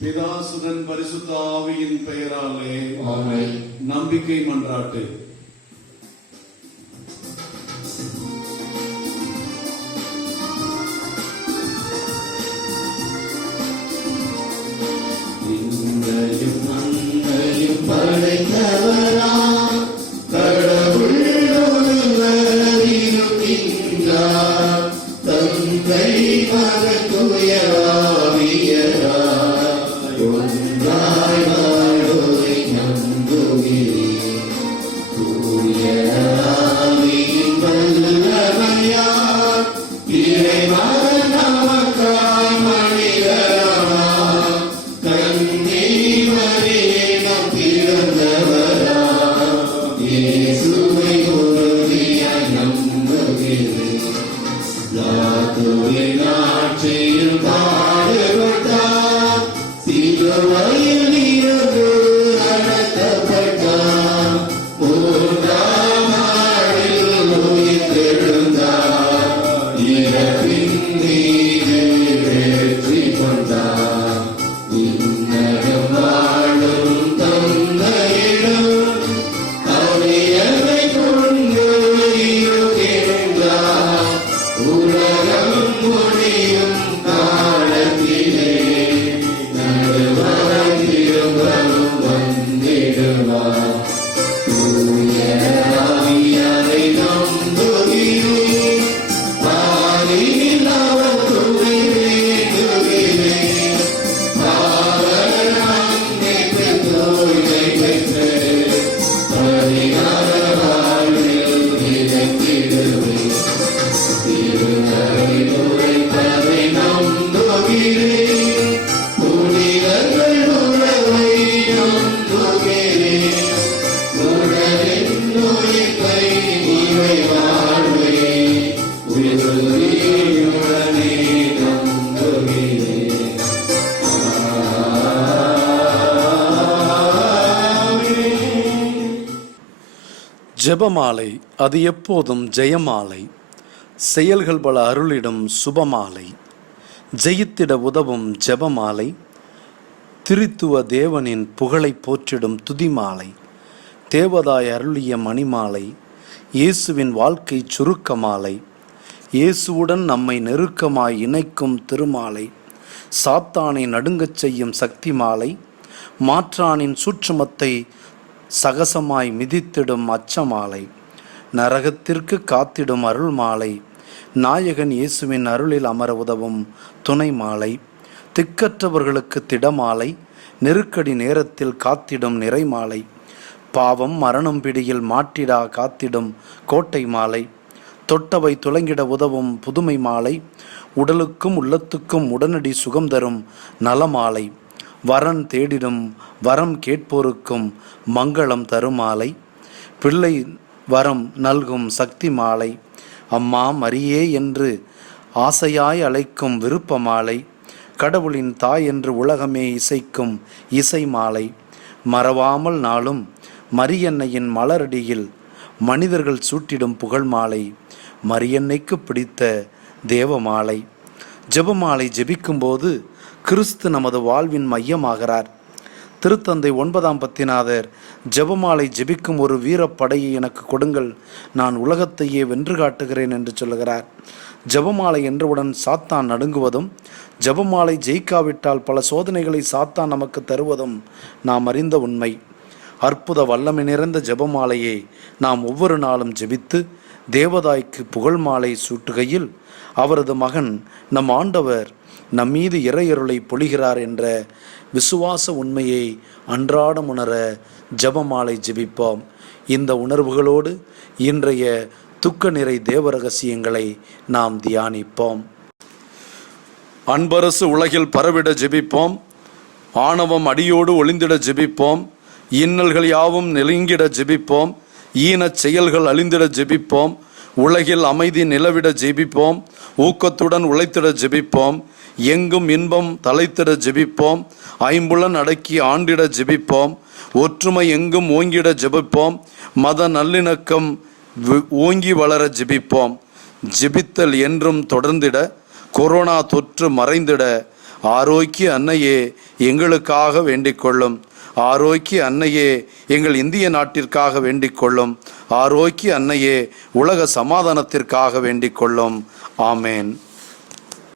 பிதாசுதன் பரிசுத்த ஆவியின் பெயராலே ஆமென். நம்பிக்கை மன்றாட்டு. இன்றையும் அன்றையும் படைத்தவரா கடவுள் ஒருவர் இருக்கின்றார். தந்தை மகன் தூய ஆவியராய் ஒன்றாய் வாழ்வோரை நம்புகிறேன். தூய ஆவியின் வல்லமையால் இறைமகன் நமக்காய் மனிதரானார். கன்னி மரியிடம் பிறந்தவரா இயேசுவை உறுதியாய் நம்புகிறேன். லாத்துவின் ஆட்சியில் பாடுபட்டார். சிலுவையில் இருந்து அடக்கப்பட்டார். மூன்றாம் நாளில் உயிர்த்தெழுந்தார். இறப்பின் மீது வெற்றி கொண்டார். இன்னகம் வாழும் தந்தையிடம் அவையவை கொண்டு இருக்கின்றார். உலகம் முடியும் காலத்திலே நடுவராய் திரும்பவும் வந்திடுவார். தூய ஆவியாரை நம்புகிறேன். பாரினில் அவர் துணை வேண்டுகிறேன். பாவல் நம்பிக்கை தூய்மை பெற்று பரிகார வாழ்வில் நிலைத்திடுவேன். திருநகை உரைப்பதை நம்புகிறேன். புனிதர்கள் உறவை நம்புகிறேன். உடலின் உயிர்ப்பை இவை வாழ்வை உயிருடனே நம்புகிறேன். ஜெபமாலை அது எப்போதும் ஜெயமாலை. செயல்கள் பல அருளிடும் சுபமாலை. ஜெயித்திட உதவும் ஜெபமாலை. திரித்துவ தேவனின் புகழை போற்றிடும் துதிமாலை. தேவதாய் அருளிய மணிமாலை. இயேசுவின் வாழ்க்கை சுருக்கமாலை. இயேசுவுடன் நம்மை நெருக்கமாய் இணைக்கும் திருமாலை. சாத்தானை நடுங்கச் செய்யும் சக்தி மாலை. மாற்றானின் சூட்சுமத்தை சகசமாய் மிதித்திடும் அச்சமாலை. நரகத்திற்கு காத்திடும் அருள் மாலை. நாயகன் இயேசுவின் அருளில் அமர உதவும் துணை மாலை. திக்கற்றவர்களுக்கு திடமாலை. நெருக்கடி நேரத்தில் காத்திடும் நிறைமாலை. பாவம் மரணம் பிடியில் மாட்டிடா காத்திடும் கோட்டை மாலை. தொட்டவை துலங்கிட உதவும் புதுமை மாலை. உடலுக்கும் உள்ளத்துக்கும் உடனடி சுகம் தரும் நலமாலை. வரன் தேடிடும் வரம் கேட்போருக்கும் மங்களம் தருமாலை. பிள்ளை வரம் நல்கும் சக்தி மாலை. அம்மா மரியே என்று ஆசையாய் அழைக்கும் விருப்ப மாலை. கடவுளின் தாய் என்று உலகமே இசைக்கும் இசை மாலை. மறவாமல் நாளும் மரியன்னையின் மலரடியில் மனிதர்கள் சூட்டிடும் புகழ் மாலை. மரியன்னைக்கு பிடித்த தேவ மாலை. ஜெபமாலை ஜெபிக்கும்போது கிறிஸ்து நமது வாழ்வின் மையமாகிறார். திருத்தந்தை 9ஆம் பத்திநாதர் ஜெபமாலை ஜெபிக்கும் ஒரு வீரப்படையை எனக்கு கொடுங்கள், நான் உலகத்தையே வென்று காட்டுகிறேன் என்று சொல்லுகிறார். ஜெபமாலை என்றவுடன் சாத்தான் நடுங்குவதும், ஜெபமாலை ஜெயிக்காவிட்டால் பல சோதனைகளை சாத்தான் நமக்கு தருவதும் நாம் அறிந்த உண்மை. அற்புத வல்லமை நிறைந்த ஜெபமாலையை நாம் ஒவ்வொரு நாளும் ஜெபித்து தேவதாய்க்கு புகழ் மாலை சூட்டுகையில் அவரது மகன் நம் ஆண்டவர் நம்மீது இறையருளை பொழிகிறார் என்ற விசுவாச உண்மையை அன்றாடம் உணர ஜெபமாலை ஜெபிப்போம். இந்த உணர்வுகளோடு இன்றைய துக்க நிறை தேவ ரகசியங்களை நாம் தியானிப்போம். அன்பரசு உலகில் பரவிட ஜெபிப்போம். ஆணவம் அடியோடு ஒளிந்திட ஜெபிப்போம். இன்னல்கள் யாவும் நெருங்கிட ஜெபிப்போம். ஈனச் செயல்கள் அழிந்திட ஜெபிப்போம். உலகில் அமைதி நிலவிட ஜெபிப்போம். ஊக்கத்துடன் உழைத்திட ஜெபிப்போம். எங்கும் இன்பம் தலைத்திட ஜெபிப்போம். ஐம்புலன் அடக்கி ஆண்டிட ஜெபிப்போம். ஒற்றுமை எங்கும் ஓங்கிட ஜெபிப்போம். மத நல்லிணக்கம் ஓங்கி வளர ஜெபிப்போம். ஜெபித்தல் என்றும் தொடர்ந்திட, கொரோனா தொற்று மறைந்திட, ஆரோக்கிய அன்னையே எங்களுக்காக வேண்டிக் கொள்ளும். ஆரோக்கிய அன்னையே எங்கள் இந்திய நாட்டிற்காக வேண்டிக் கொள்ளும். ஆரோக்கிய அன்னையே உலக சமாதானத்திற்காக வேண்டிக் கொள்ளும். ஆமேன்.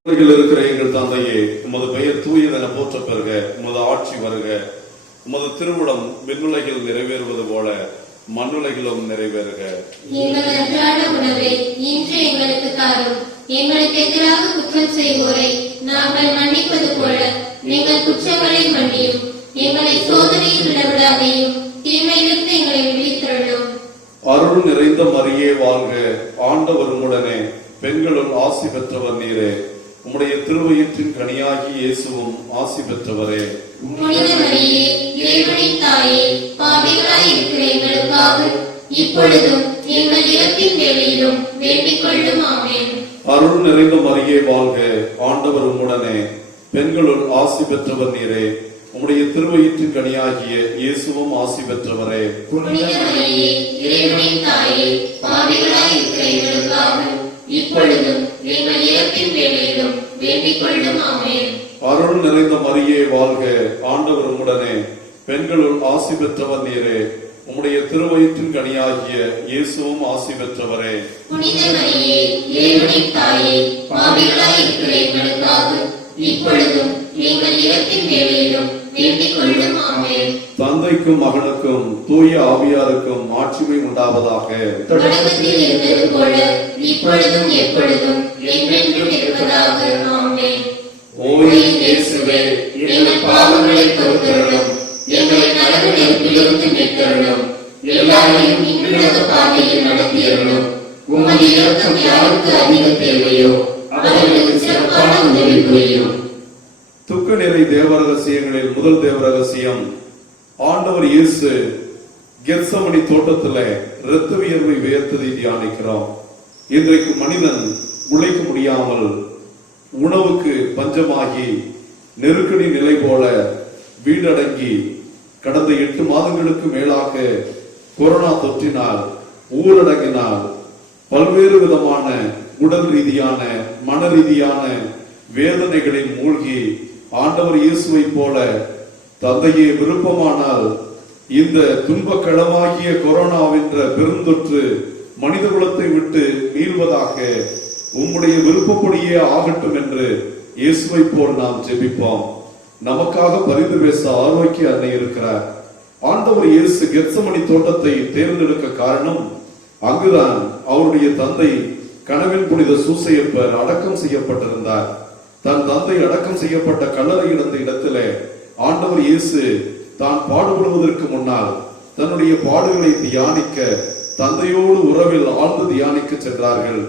உலகில் இருக்கிற எங்கள் தந்தையே, உமது பெயர் தூயதென போற்ற பெறுக. உமது ஆட்சி வருக. உமது திருவுளம் விண்ணுலகில் நிறைவேறுவது போல மண்ணுலகிலும் நிறைவேறுக. எங்கள் அன்றாட உணவை இன்று எங்களுக்கு தாரும். எங்களுக்கு எதிராக குற்றம் செய்வோரை நாங்கள் மன்னிப்பது போல எங்கள் குற்றங்களை மன்னியும். எங்களை சோதனையில் விடவிடாதையும் தீமையிலிருந்து எங்களை விடுவித்தருளும். அருள் நிறைந்த மரியே வாழ்க. ஆண்டவர் உம்முடனே, பெண்களுள் ஆசி பெற்றவர் நீரே. உம்முடைய திருவயிற்றின் கனியாகி இயேசுவும் ஆசி பெற்றவரே. புனித மரியே, இறைவனின் தாயே, பாவிகளாய் இருக்கிற எங்களுக்காக இப்பொழுதும் எங்கள் இறப்பின் வேளையிலும் வேண்டிக் கொள்ளும். ஆமென். அருள் நிறைந்த மரியே வாழ்க. ஆண்டவர் உம்முடனே, பெண்களுள் ஆசி பெற்றவர் நீரே. உம்முடைய திருவயிற்றின் கனியாகிய இயேசுவும் ஆசி பெற்றவரே. புனித மரியே, இறைவனின் தாயே, பாவிகளாய் இருக்கிற எங்களுக்காக இப்பொழுதும் எங்கள் இறப்பின் வேளையிலும் வேண்டிக் கொள்ளும். ஆமென். அருள் நிறைந்த மரியே வாழ்க. ஆண்டவர் உம்முடனே, பெண்களுள் ஆசி பெற்றவர் நீரே. உம்முடைய திருவயிற்றின் கனியாகிய இயேசுவும் ஆசி பெற்றவரே. புனித மரியே, இறைவனின் தாயே, பாவிகளாய் இருக்கிற எங்களுக்காக இப்பொழுதும் எங்கள் இறப்பின் வேளையிலும் வேண்டிக் கொள்ளும். ஆமென். தந்தைக்கும் மகனுக்கும் தூய ஆவியாருக்கும் ஆட்சிமை உண்டாவதாக. தொடக்கத்தில் இருந்தது போல இப்பொழுதும் எப்பொழுதும் என்றென்றும் இருப்பதாக. ஆமென். ஓ இயேசுவே, எங்கள் பாவங்களை பொறுத்தருளும். எங்களை நரக நெருப்பிலிருந்து மீட்டருளும். எல்லாரையும் இன்னுலக பாதையில் நடத்தியருளும். உமது இரக்கம் யாருக்கு அதிக தேவையோ அவர்களுக்கு சிறப்பான உதவி புரியும். துக்க நிறை தேவ ரகசியங்களில் முதல் தேவ ரகசியம், ஆண்டவர் இயேசு கெத்சமனி தோட்டத்துல இரத்த வியர்வை வியர்த்ததை தியானிக்கிறோம். இன்றைக்கு மனிதன் உழைக்க முடியாமல் உணவுக்கு பஞ்சமாகி நெருக்கடி நிலை போல வீடடங்கி கடந்த 8 மாதங்களுக்கு மேலாக கொரோனா தொற்றினால் ஊரடங்கினால் பல்வேறு விதமான உடல் ரீதியான மன ரீதியான வேதனைகளில் மூழ்கி ஆண்டவர் இயேசுவை போல, தந்தையே விருப்பமானால் இந்த துன்பக்களமாகிய கொரோனாவென்ற பெருந்தொற்று மனித குலத்தை விட்டு மீள்வதாக உம்முடைய விருப்பப்படியே ஆகட்டும் என்று இயேசுவை போல் நாம் ஜெபிப்போம். நமக்காக பரிந்து பேச ஆரோக்கிய அன்னை இருக்கிறார். ஆண்டவர் இயேசு கெத்சமனி தோட்டத்தை தேர்ந்தெடுக்க காரணம், அங்குதான் அவருடைய தந்தை கனவின் புனித சூசையப்பர் அடக்கம் செய்யப்பட்டிருந்தார். தன் தந்தை அடக்கம் செய்யப்பட்ட கல்லறை இடந்த இடத்திலே ஆண்டவர் இயேசு தான் பாடுபடுவதற்கு முன்னால் தன்னுடைய பாடுகளை தியானிக்க, தந்தையோடு உறவில் ஆழ்ந்து தியானிக்க சென்றார்கள்.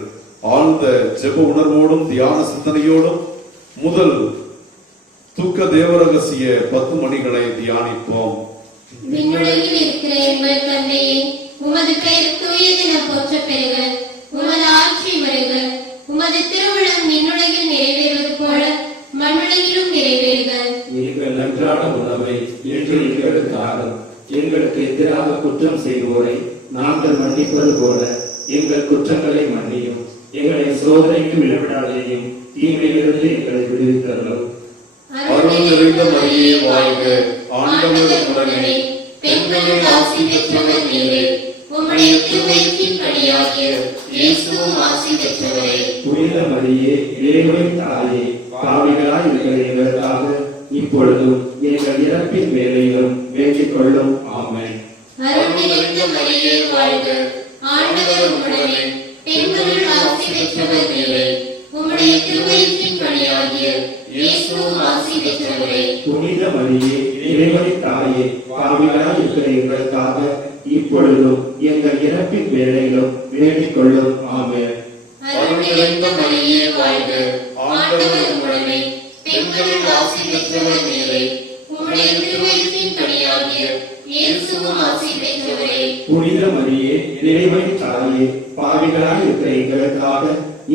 ஆழ்ந்த ஜெப உணர்வோடும் தியான சிந்தனையோடும் முதல் தூக்க தேவரகசிய 10 மணிகளை தியானிப்போம். விண்ணுலகில் இருக்கிற எங்கள் தந்தையே, உமது பெயர் தூயதென போற்றப் பெறுக. உமது ஆட்சி வருக. உமது திருவுளம் விண்ணுலகில் நிறைவேறுவது போல மண்ணுலகிலும் நிறைவேறுக. எங்கள் அன்றாட உணவை இன்று எங்களுக்கு தாரும். எங்களுக்கு எதிராக குற்றம் செய்வோரை நாங்கள் மன்னிப்பது போல எங்கள் குற்றங்களை மன்னியும். எங்களை சோதனைக்கு விழவிடாதையும் தீமையிலிருந்து எங்களை விடுவித்தருளும். அருள் நிறைந்த மரியே வாழ்க. ஆண்டவர் உடனே, பெண்களுள் ஆசி பெற்றவர் நீரே. உம்முடைய திருவயிற்றின் கனியாகிய இயேசுவும் ஆசி பெற்றவரே. புனித மரியே, இறைவனின் தாயே, பாவிகளாய் இருக்கிற எங்களுக்காக இப்பொழுதும் எங்கள் இறப்பின் வேளையிலும் வேண்டிக் கொள்ளும். ஆமென். அருள் நிறைந்த மரியே வாழ்க. ஆண்டவர் உம்முடனே, பெண்களுள் ஆசி பெற்றவர் நீரே. உம்முடைய திருவயிற்றின் கனியாகிய இயேசுவும் ஆசி பெற்றவரே. புனித மரியே, இறைவனின் தாயே, பாவிகளாய் இருக்கிற எங்களுக்காக இப்பொழுதும் எங்கள் இறப்பின் வேளையிலும் வேண்டிக் கொள்ளும். ஆமென். அருள் நிறைந்த மரியே வாழ்க. ஆண்டவர் உம்முடனே, பெண்களுள் ஆசி பெற்றவர் நீரே. உம்முடைய திருவயிற்றின் கனியாகிய இயேசுவும் ஆசி பெற்றவரே. புனித மரியே, இறைவனின் தாயே, பாவிகளாய் இருக்கிற எங்களுக்காக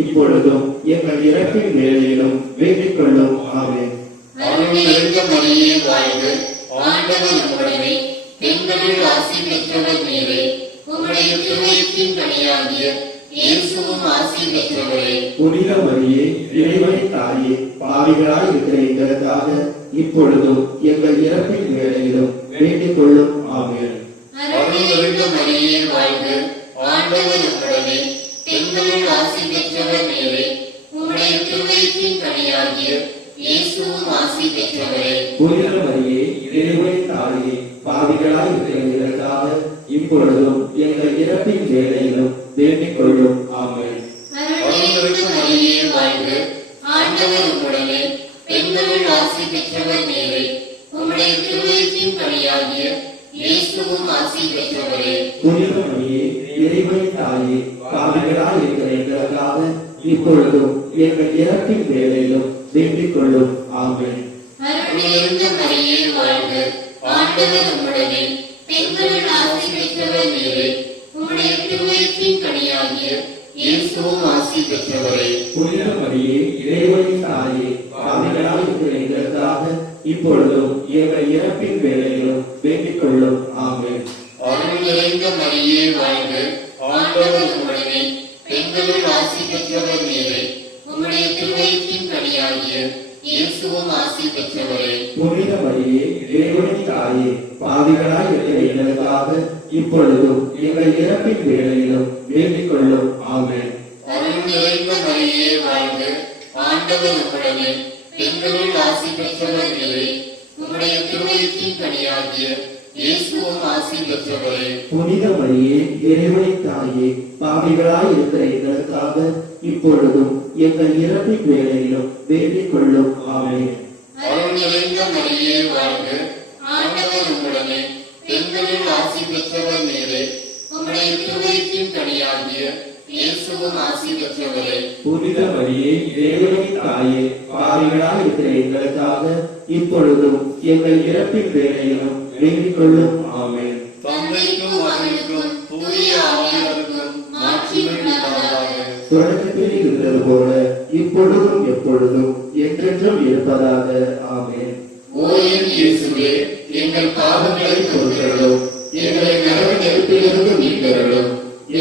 இப்பொழுதும் எங்கள் இறப்பின் வேளையிலும் வேண்டிக் கொள்ளும். ஆமென். அருள் நிறைந்த மரியே வாழ்க. ஆண்டவர் உம்முடனே, பெண்களுள் ஆசி பெற்றவர் நீரே. உம்முடைய திருவயிற்றின் கனியாகிய இயேசுவும் ஆசி பெற்றவரே. புனித மரியே, இறைவனின் தாயே, பாவிகளாய் இருக்கிற எங்களுக்காக இப்பொழுதும் எங்கள் இறப்பின் வேளையிலும் வேண்டிக் கொள்ளும். ஆமென். அருள் நிறைந்த மரியே வாழ்க, ஆண்டவர் உம்முடனே, பெண்களுள் ஆசி பெற்றவர் நீரே. உம்முடைய திருவயிற்றின் கனியாகிய இயேசுவும் ஆசி பெற்றவரே. புனித மரியே, இறைவனின் தாயே, பாவிகளாய் இருக்கிற எங்களுக்காக இப்பொழுதும் எங்கள் இறப்பின் வேளையிலும் வேண்டிக் கொள்ளும். ஆமென். அருள் நிறைந்த மரியே வாழ்க, ஆண்டவர் உம்முடனே, பெண்களுள் ஆசி பெற்றவர் நீரே. உம்முடைய திருவயிற்றின் கனியாகிய இயேசுவும் ஆசி பெற்றவரே. புனித மரியே, இறைவனின் தாயே, பாவிகளாய் இருக்கிற எங்களுக்காக இப்பொழுதும் எங்கள் இறப்பின் வேளையிலும் வேண்டிக் கொள்ளும். ஆமென். அருள் நிறைந்த மரியே வாழ்க, ஆண்டவர் உம்முடனே, பெண்களுள் ஆசி பெற்றவர் நீரே. உம்முடைய திருவயிற்றின் கனியாகிய இயேசுவும் ஆசி பெற்றவரே. புனித மரியே, இறைவனின் தாயே, பாவிகளாய் இருக்கிற எங்களுக்காக இப்பொழுதும் எங்கள் இறப்பின் வேளையிலும் வேண்டிக் கொள்ளும். ஆமென். அருள் நிறைந்த மரியே வாழ்க, ஆண்டவர் உம்முடனே, பெண்களுள் ஆசி பெற்றவர் நீரே. உம்முடைய திருவயிற்றின் கனியாகிய இயேசுவும் ஆசி பெற்றவரே. புனித மரியே, இறைவனின் தாயே, பாவிகளாய் இருக்கிற எங்களுக்காக இப்பொழுதும் எங்கள் இறப்பின் வேளையிலும் வேண்டிக் கொள்ளும். ஆமென். அருள் நிறைந்த மரியே வாழ்க, ஆண்டவர் உம்முடனே, பெண்களுள் ஆசி பெற்றவர் நீரே. உம்முடைய திருவயிற்றின் கனியாகிய இயேசுவும் ஆசி பெற்றவரே. புனித மரியே, இறைவனின் தாயே, பாவிகளாய் இருக்கிற எங்களுக்காக இப்பொழுதும் எங்கள் இறப்பின் வேளையிலும் வேண்டிக் கொள்ளும். ஆமென். அருள் நிறைந்த மரியே வாழ்க, ஆண்டவர் உம்முடனே, பெண்களுள் ஆசி பெற்றவர் நீரே. உம்முடைய திருவயிற்றின் கனியாகிய இயேசுவும் ஆசி பெற்றவரே. புனித மரியே, இறைவனின் தாயே, பாவிகளாய் இருக்கிற எங்களுக்காக இப்பொழுதும் எங்கள் இறப்பின் வேளையிலும் வேண்டிக் கொள்ளும். ஆமென். தந்தைக்கும் மகனுக்கும் தூய ஆவியாருக்கும் மாட்சிமை உண்டாவதாக. தொடக்கத்தில் இருந்தது போல இப்பொழுதும் எப்பொழுதும் என்றென்றும் இருப்பதாக. ஆமென். ஓ என் இயேசுவே, எங்கள் பாவங்களை பொறுத்தருளும், எங்களை நரக நெருப்பிலிருந்து மீட்டருளும்,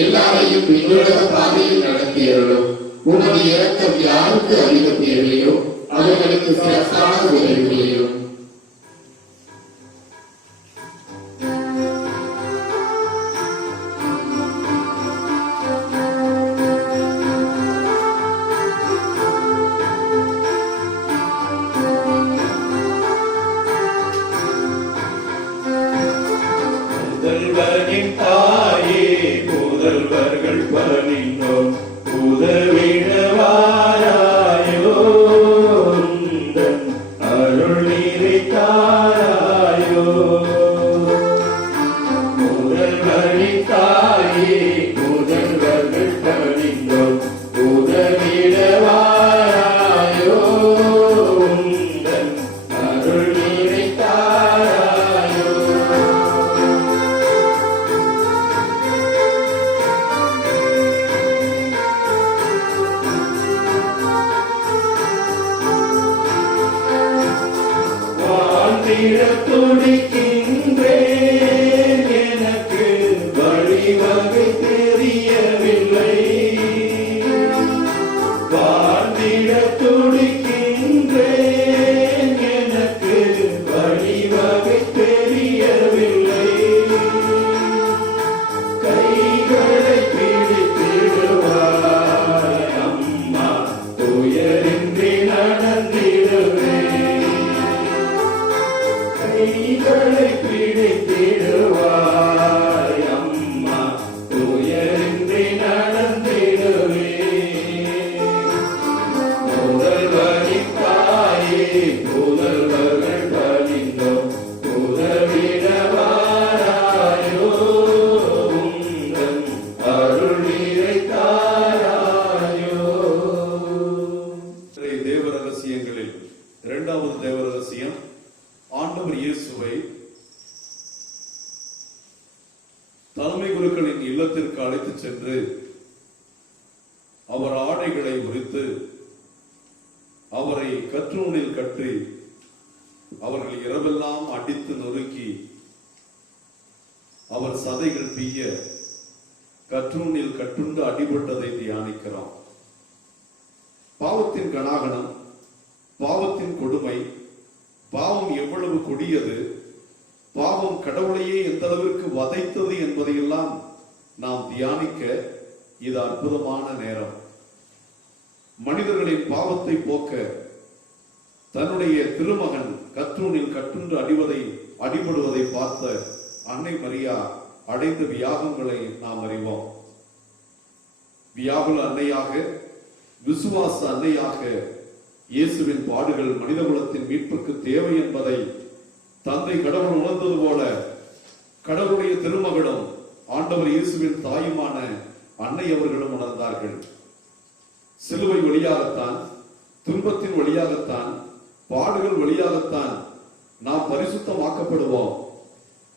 எல்லாரையும் விண்ணுலக பாதையில் நடத்தியருளும். உமது இரக்கம் யாருக்கு அதிகம் தேவையோ அவர்களுக்கு சிறப்பான உதவி புரியும். முதல்வனின் தாயே, முதல்வர்கள் பணிந்தோம் உதவிடவாராயோ, உந்தன் அருள் நிறைத்தாராயோ. முதல்வனின் தாயே, முதல்வர்கள் பணிந்தோம் உதவிடவாராயோ, உந்தன் அருள் நிறைத்தாராயோ. வாழ்ந்திடத் துடிக்கின்றேன், எனக்கு வழிவகை தெரியவில்லை. வாழ்ந்திடத் துடிக்கின்றேன், எனக்கு வழிவகை தெரியவில்லை. கைகளை பிடித்திடுவாய் அம்மா, துயரின்றி நடந்திடுவேன். கைகளை பிடித்திடுவாய் அம்மா, துயரின்றி நடந்திடுவேன். முதல்வரின் தாயே, முதல்வர்கள் பணிந்தோம் உதவிடவாராயோ, உந்தன் அருள் நிறைத்தாராயோ. தேவ ரகசியங்களில் இரண்டாவது தேவ ரகசியம், ஆண்டவர் இயேசுவை தலைமை குருக்களின் இல்லத்திற்கு அழைத்துச் சென்று அவர் ஆடைகளை உரித்து அவரை கற்றூணில் கற்றி அவர்கள் இரவெல்லாம் அடித்து நொறுக்கி அவர் சதைகள் பிய்ய கற்றூனில் கட்டுண்டு அடிபட்டதை தியானிக்கிறோம். பாவத்தின் கனாகனம், பாவத்தின் கொடுமை, பாவம் எவ்வளவு கொடியது, பாவம் கடவுளையே எந்த அளவிற்கு வதைத்தது என்பதையெல்லாம் நாம் தியானிக்க இது அற்புதமான நேரம். மனிதர்களின் பாவத்தை போக்க தன்னுடைய திருமகன் கற்றூனில் கட்டுண்டு அடிபடுவதை பார்த்த அன்னை மரியா அடைந்த வியாகங்களை நாம் அறிவோம். வியாகுல அன்னையாக, விசுவாச அன்னையாக இயேசுவின் பாடுகள் மனிதகுலத்தின் மீட்புக்கு தேவை என்பதை தந்தை கடவுள் உணர்ந்தது போல கடவுளுடைய திருமகளும் ஆண்டவர் இயேசுவின் தாயுமான அன்னை அவர்களும் உணர்ந்தார்கள். சிலுவை வழியாகத்தான், துன்பத்தின் வழியாகத்தான், பாடுகள் வழியாகத்தான் நாம் பரிசுத்தமாக்கப்படுவோம்.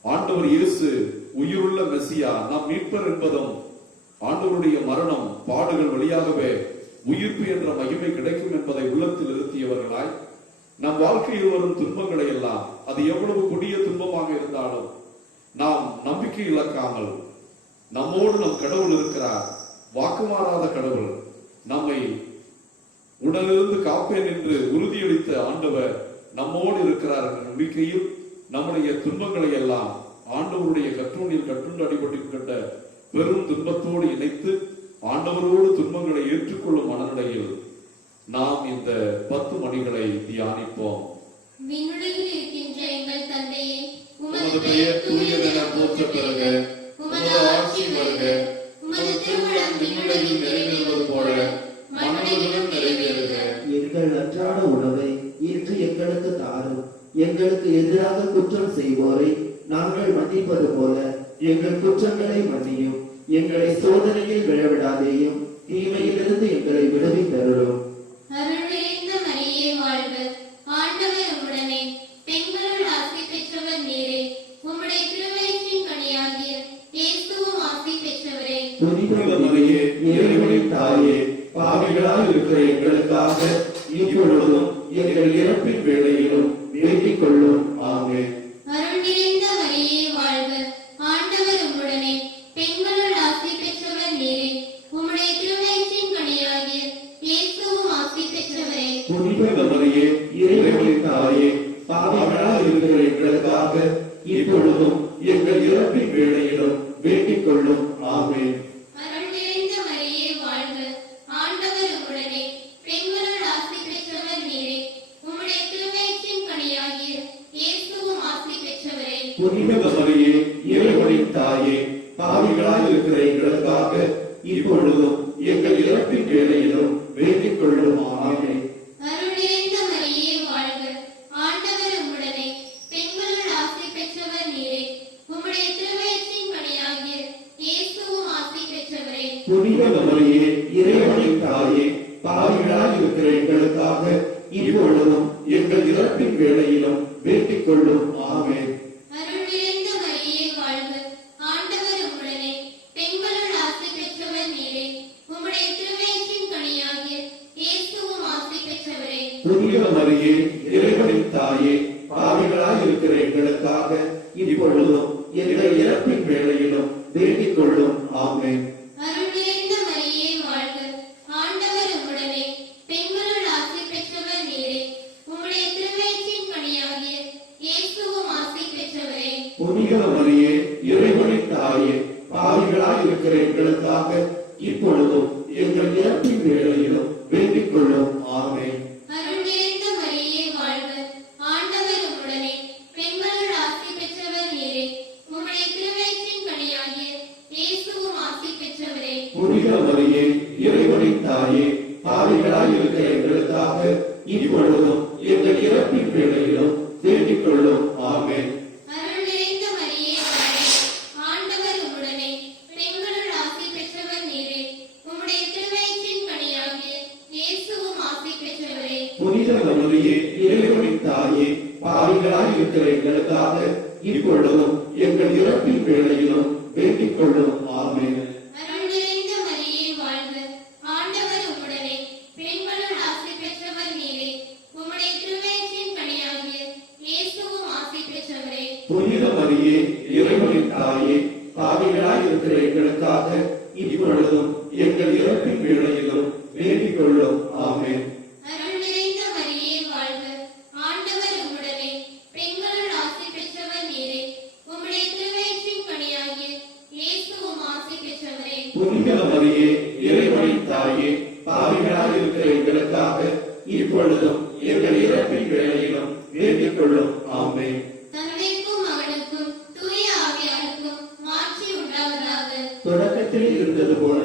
ஆண்டவர் இயேசு உயிருள்ள மெசியா, நாம் மீட்பர் என்பதும் ஆண்டவருடைய மரணம், பாடுகள் வழியாகவே உயிர்ப்பு என்ற மகிமை கிடைக்கும் என்பதை உள்ளத்தில் இருத்தியவர்களாய் நம் வாழ்க்கையில் வரும் துன்பங்களை எல்லாம், அது எவ்வளவு கொடிய துன்பமாக இருந்தாலும் நாம் நம்பிக்கை இழக்காமல், நம்மோடு நம் கடவுள் இருக்கிறார், வாக்குமாறாத கடவுள், நம்மை உடனிருந்து காப்பேன் என்று உறுதியளித்த ஆண்டவர் நம்மோடு இருக்கிறார் என்ற நம்பிக்கையில் நம்முடைய துன்பங்களை எல்லாம் ஆண்டவருடைய கற்றூனில் கட்டுண்டு அடிபட்டு பெரும் துன்பத்தோடு இணைத்து ஆண்டவரோடு துன்பங்களை ஏற்றுக்கொள்ளும் மனநிலையில் நாம் இந்த 10 மணிகளை தியானிப்போம். விண்ணுலகில் இருக்கின்ற எங்கள் தந்தையே, உமது பெயர் தூயதென போற்றப் பெறுக. உமது ஆட்சி வருக. உமது திருவுளம் விண்ணுலகில் நிறைவேறுவது போல மண்ணுலகிலும் நிறைவேறுக. எங்கள் அன்றாட உணவை இன்று எங்களுக்கு தாரும். எங்களுக்கு எதிராக குற்றம் செய்வோரை நாங்கள் மன்னிப்பது போல எங்கள் குற்றங்களை மன்னியும். எங்களை சோதனையில் விழவிடாதேயும், தீமையிலிருந்து எங்களை விடுவித்தருளும். அருள் நிறைந்த மரியே வாழ்க, ஆண்டவர் உம்முடனே, பெண்களுள் ஆசி பெற்றவர் நீரே, உம்முடைய திருவயிற்றின் கனியாகிய இயேசுவும் ஆசி பெற்றவரே. புனித மரியே, இறைவனின் தாயே, பாவிகளாய் இருக்கிற எங்களுக்காக இப்பொழுதும் எங்கள் இறப்பின் வேளையிலும் வேண்டிக் கொள்ளும். ஆமென். அருள் நிறைந்த மரியே வாழ்க, ஆண்டவர் உம்முடனே, பெண்களுள் ஆசி பெற்றவர் நீரே, உம்முடைய திருவயிற்றின் கனியாகிய இயேசுவும் ஆசி பெற்றவரே. புனித மரியே, இறைவனின் தாயே, பாவிகளாய் இருக்கிற எங்களுக்காக இப்பொழுதும் எங்கள் இறப்பின் வேளையிலும் வேண்டிக் கொள்ளும். ஆமென். அருள் நிறைந்த மரியே வாழ்க, ஆண்டவர் உம்முடனே, பெண்களுள் ஆசி பெற்றவர் நீரே, உம்முடைய திருவயிற்றின் கனியாகிய இயேசுவும் ஆசி பெற்றவரே. புனித மரியே, இறைவனின் தாயே, பாவிகளாய் இருக்கிற எங்களுக்காக இப்பொழுதும் எங்கள் இறப்பின் வேளையிலும் வேண்டிக் கொள்ளும். ஆமென். அருள் நிறைந்த மரியே வாழ்க, ஆண்டவர் உம்முடனே, பெண்களுள் ஆசி பெற்றவர் நீரே, உம்முடைய திருவயிற்றின் கனியாகிய இயேசுவும் ஆசி பெற்றவரே. புனித மரியே, இறைவனின் தாயே, பாவிகளாய் இருக்கிற எங்களுக்காக இப்பொழுதும் எங்கள் இறப்பின் வேளையிலும் வேண்டிக் கொள்ளும். ஆமென். அருள் நிறைந்த மரியே வாழ்க, ஆண்டவர் உம்முடனே, பெண்களுள் ஆசி பெற்றவர் நீரே, உம்முடைய திருவயிற்றின் கனியாகிய இயேசுவும் ஆசி பெற்றவரே. புனித மரியே, இறைவனின் தாயே, பாவிகளாய் இருக்கிற எங்களுக்காக இப்பொழுதும் எங்கள் இறப்பின் வேளையிலும் வேண்டிக் கொள்ளும். ஆமென். அருள் நிறைந்த மரியே வாழ்க, ஆண்டவர் உம்முடனே, பெண்களுள் ஆசி பெற்றவர் நீரே, உம்முடைய திருவயிற்றின் கனியாகிய இயேசுவும் ஆசி பெற்றவரே. புனித மரியே, இறைவனின் தாயே, பாவிகளாய் இருக்கிற எங்களுக்காக இப்பொழுதும் எங்கள் இறப்பின் வேளையிலும் வேண்டிக் கொள்ளும். ஆமென். அருள் நிறைந்த மரியே வாழ்க, ஆண்டவர் உம்முடனே, பெண்களுள் ஆசி பெற்றவர் நீரே, உம்முடைய திருவயிற்றின் கனியாகிய இயேசுவும் ஆசி பெற்றவரே. புனித மரியே, இறைவனின் தாயே, பாவிகளாய் இருக்கிற எங்களுக்காக இப்பொழுதும் எங்கள் இறப்பின் வேளையிலும் வேண்டிக் கொள்ளும். ஆமென். அருள் நிறைந்த மரியே வாழ்க, ஆண்டவர் உம்முடனே, பெண்களுள் ஆசி பெற்றவர் நீரே, உம்முடைய திருவயிற்றின் கனியாகிய இயேசுவும் ஆசி பெற்றவரே. புனித மரியே, இறைவனின் தாயே, பாவிகளாய் இருக்கிற எங்களுக்காக இப்பொழுதும் எங்கள் இறப்பின் வேளையிலும் வேண்டிக் கொள்ளும். ஆமென். அருள் நிறைந்த மரியே வாழ்க, ஆண்டவர் உம்முடனே, பெண்களுள் ஆசி பெற்றவர் நீரே, உம்முடைய திருவயிற்றின் கனியாகிய இயேசுவும் ஆசி பெற்றவரே. புனித மரியே, இறைவனின் தாயே, பாவிகளாய் இருக்கிற எங்களுக்காக இப்பொழுதும் எங்கள் இறப்பின் வேளையிலும் வேண்டிக் கொள்ளும். ஆமென். அருள் நிறைந்த மரியே வாழ்க, ஆண்டவர் உம்முடனே, பெண்களுள் ஆசி பெற்றவர் நீரே. உம்முடைய திருவயிற்றின் கனியாகிய இயேசுவும் ஆசி பெற்றவரே. புனித மரியே, இறைவனின் தாயே, பாவிகளாய் இருக்கிற எங்களுக்காக இப்பொழுதும் எங்கள் இறப்பின் வேளையிலும் வேண்டிக் கொள்ளும். ஆமென். தந்தைக்கும் மகனுக்கும் தூய ஆவியாருக்கும் மாட்சி உண்டாவதாக. தொடக்கத்தில் இருந்தது போல